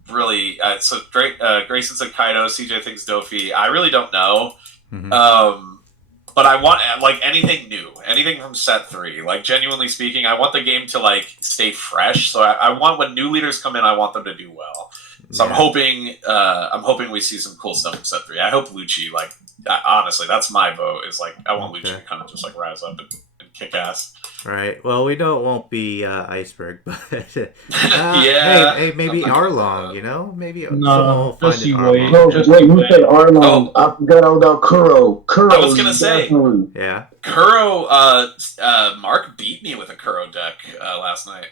really. So Grayson said Kaido, CJ thinks Dofi. I really don't know. Mm-hmm. But I want like anything new, anything from set 3. Like genuinely speaking, I want the game to like stay fresh. So I want when new leaders come in, I want them to do well. So I'm hoping we see some cool stuff from set 3. I hope Lucci, like honestly, that's my vote. Is like I want Lucci to kind of just like rise up and kick ass. Right. Well, we know it won't be Iceberg, but hey, maybe Arlong. Maybe someone will find it. Wait, who said Arlong? I forgot all about Kuro. I was gonna say, yeah, Kuro. Mark beat me with a Kuro deck last night.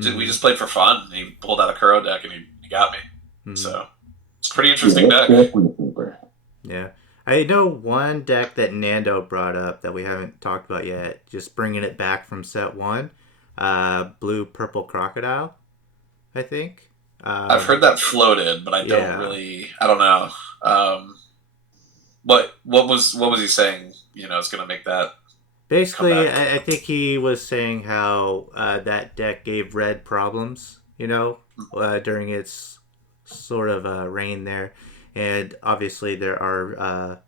Mm-hmm. We just played for fun. And he pulled out a Kuro deck and he got me. Mm-hmm. So it's a pretty interesting deck. Yeah. I know one deck that Nando brought up that we haven't talked about yet, just bringing it back from set 1, Blue Purple Crocodile, I think. I've heard that floated, but I don't know. What was he saying, is going to make that? Basically, I think he was saying how that deck gave red problems, during its sort of reign there. and obviously there are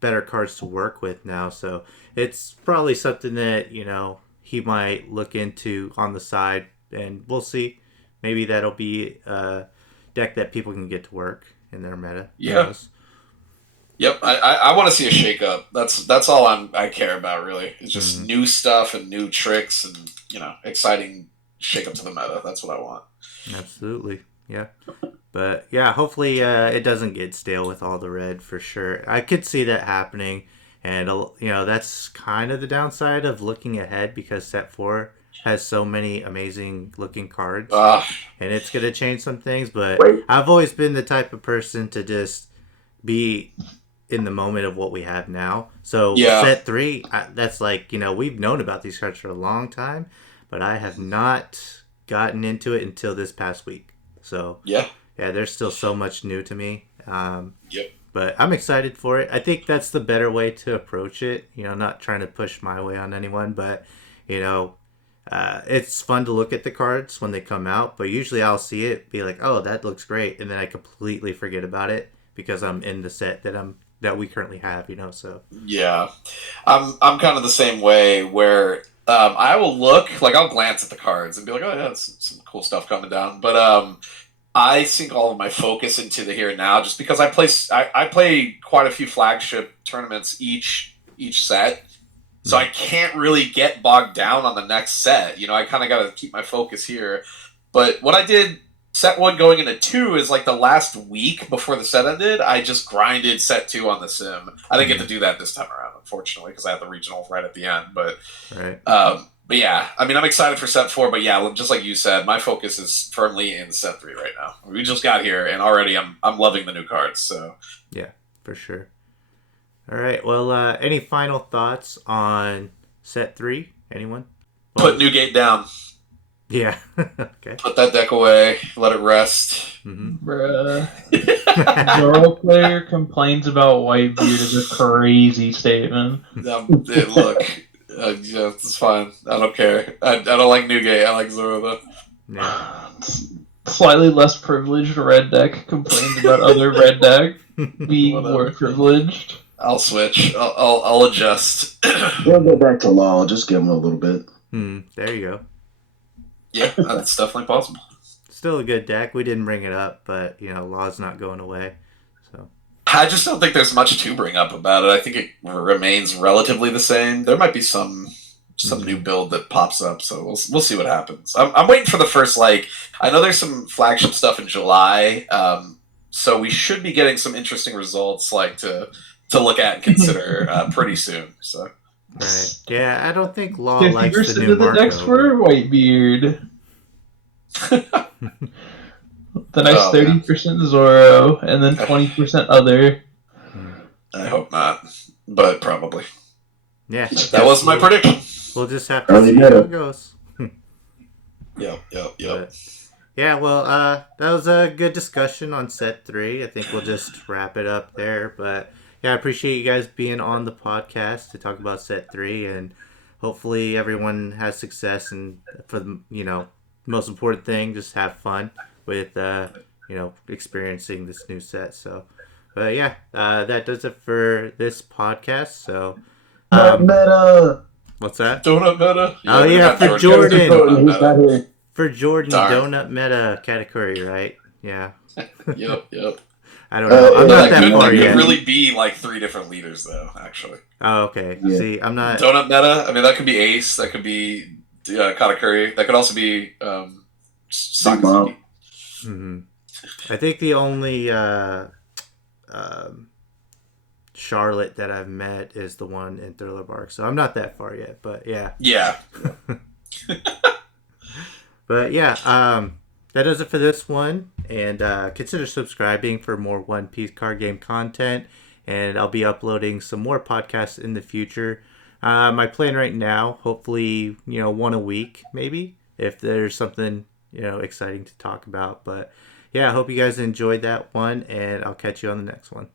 better cards to work with now, so it's probably something that, you know, he might look into on the side, and we'll see. Maybe that'll be a deck that people can get to work in their meta. Yeah. Yep, I want to see a shakeup. That's all I care about, really. It's just new stuff and new tricks and, you know, exciting shakeup to the meta. That's what I want. Absolutely, yeah. But yeah, hopefully it doesn't get stale with all the red for sure. I could see that happening, and you know, that's kind of the downside of looking ahead because set 4 has so many amazing looking cards, and it's gonna change some things. But I've always been the type of person to just be in the moment of what we have now. So set 3, that's like, you know, we've known about these cards for a long time, but I have not gotten into it until this past week. So yeah, there's still so much new to me. But I'm excited for it. I think that's the better way to approach it. You know, not trying to push my way on anyone, but, you know, it's fun to look at the cards when they come out. But usually I'll see it, be like, oh, that looks great, and then I completely forget about it because I'm in the set that we currently have. You know, so yeah, I'm kind of the same way where I will look, like I'll glance at the cards and be like, oh yeah, that's some cool stuff coming down, but I sink all of my focus into the here and now, just because I play quite a few flagship tournaments each set, so I can't really get bogged down on the next set. You know, I kind of got to keep my focus here. But what I did set 1 going into 2 is like the last week before the set ended, I just grinded set 2 on the sim. I didn't get to do that this time around, unfortunately, because I had the regional right at the end. But but yeah, I mean, I'm excited for set 4, but yeah, just like you said, my focus is firmly in set 3 right now. We just got here, and already I'm loving the new cards. So yeah, for sure. All right, well, any final thoughts on set 3? Anyone? Put Newgate down. Yeah. Okay. Put that deck away. Let it rest. Bruh. Zoro player complains about Whitebeard is a crazy statement. Look, yeah, it's fine. I don't care. I don't like Newgate. I like Zoro though. Yeah. Slightly less privileged red deck complains about other red deck being more privileged. I'll switch. I'll adjust. We'll go back to law. Just give him a little bit. There you go. Yeah, that's definitely possible. Still a good deck. We didn't bring it up, but, you know, law's not going away. So I just don't think there's much to bring up about it. I think it remains relatively the same. There might be some new build that pops up, so we'll see what happens. I'm waiting for the first, like, I know there's some flagship stuff in July, so we should be getting some interesting results, like, to look at and consider pretty soon. So right, yeah, I don't think law likes the new of the decks for Whitebeard. The next 30% Zoro, and then 20% other. I hope not, but probably. Yeah, that was my prediction. We'll just have to see how it goes. Yep. But, yeah, well, that was a good discussion on set 3. I think we'll just wrap it up there. But yeah, I appreciate you guys being on the podcast to talk about set 3, and hopefully everyone has success. And for the, you know, most important thing, just have fun with you know, experiencing this new set. So, but yeah, that does it for this podcast. So, meta. What's that? Donut meta. Oh yeah, for Jordan. For Jordan, Darn. Donut meta category, right? Yeah. Yep. I don't know. I'm not that far yet. Could really be like 3 different leaders, though. Actually. Oh, okay. Yeah. See, I'm not. Donut meta. I mean, that could be Ace. That could be Katakuri. That could also be Sakazuki. I think the only Charlotte that I've met is the one in Thriller Bark, so I'm not that far yet. But yeah. Yeah. But yeah, that does it for this one. And consider subscribing for more One Piece card game content. And I'll be uploading some more podcasts in the future. My plan right now, hopefully, you know, 1 a week, maybe, if there's something, you know, exciting to talk about. But yeah, I hope you guys enjoyed that one, and I'll catch you on the next one.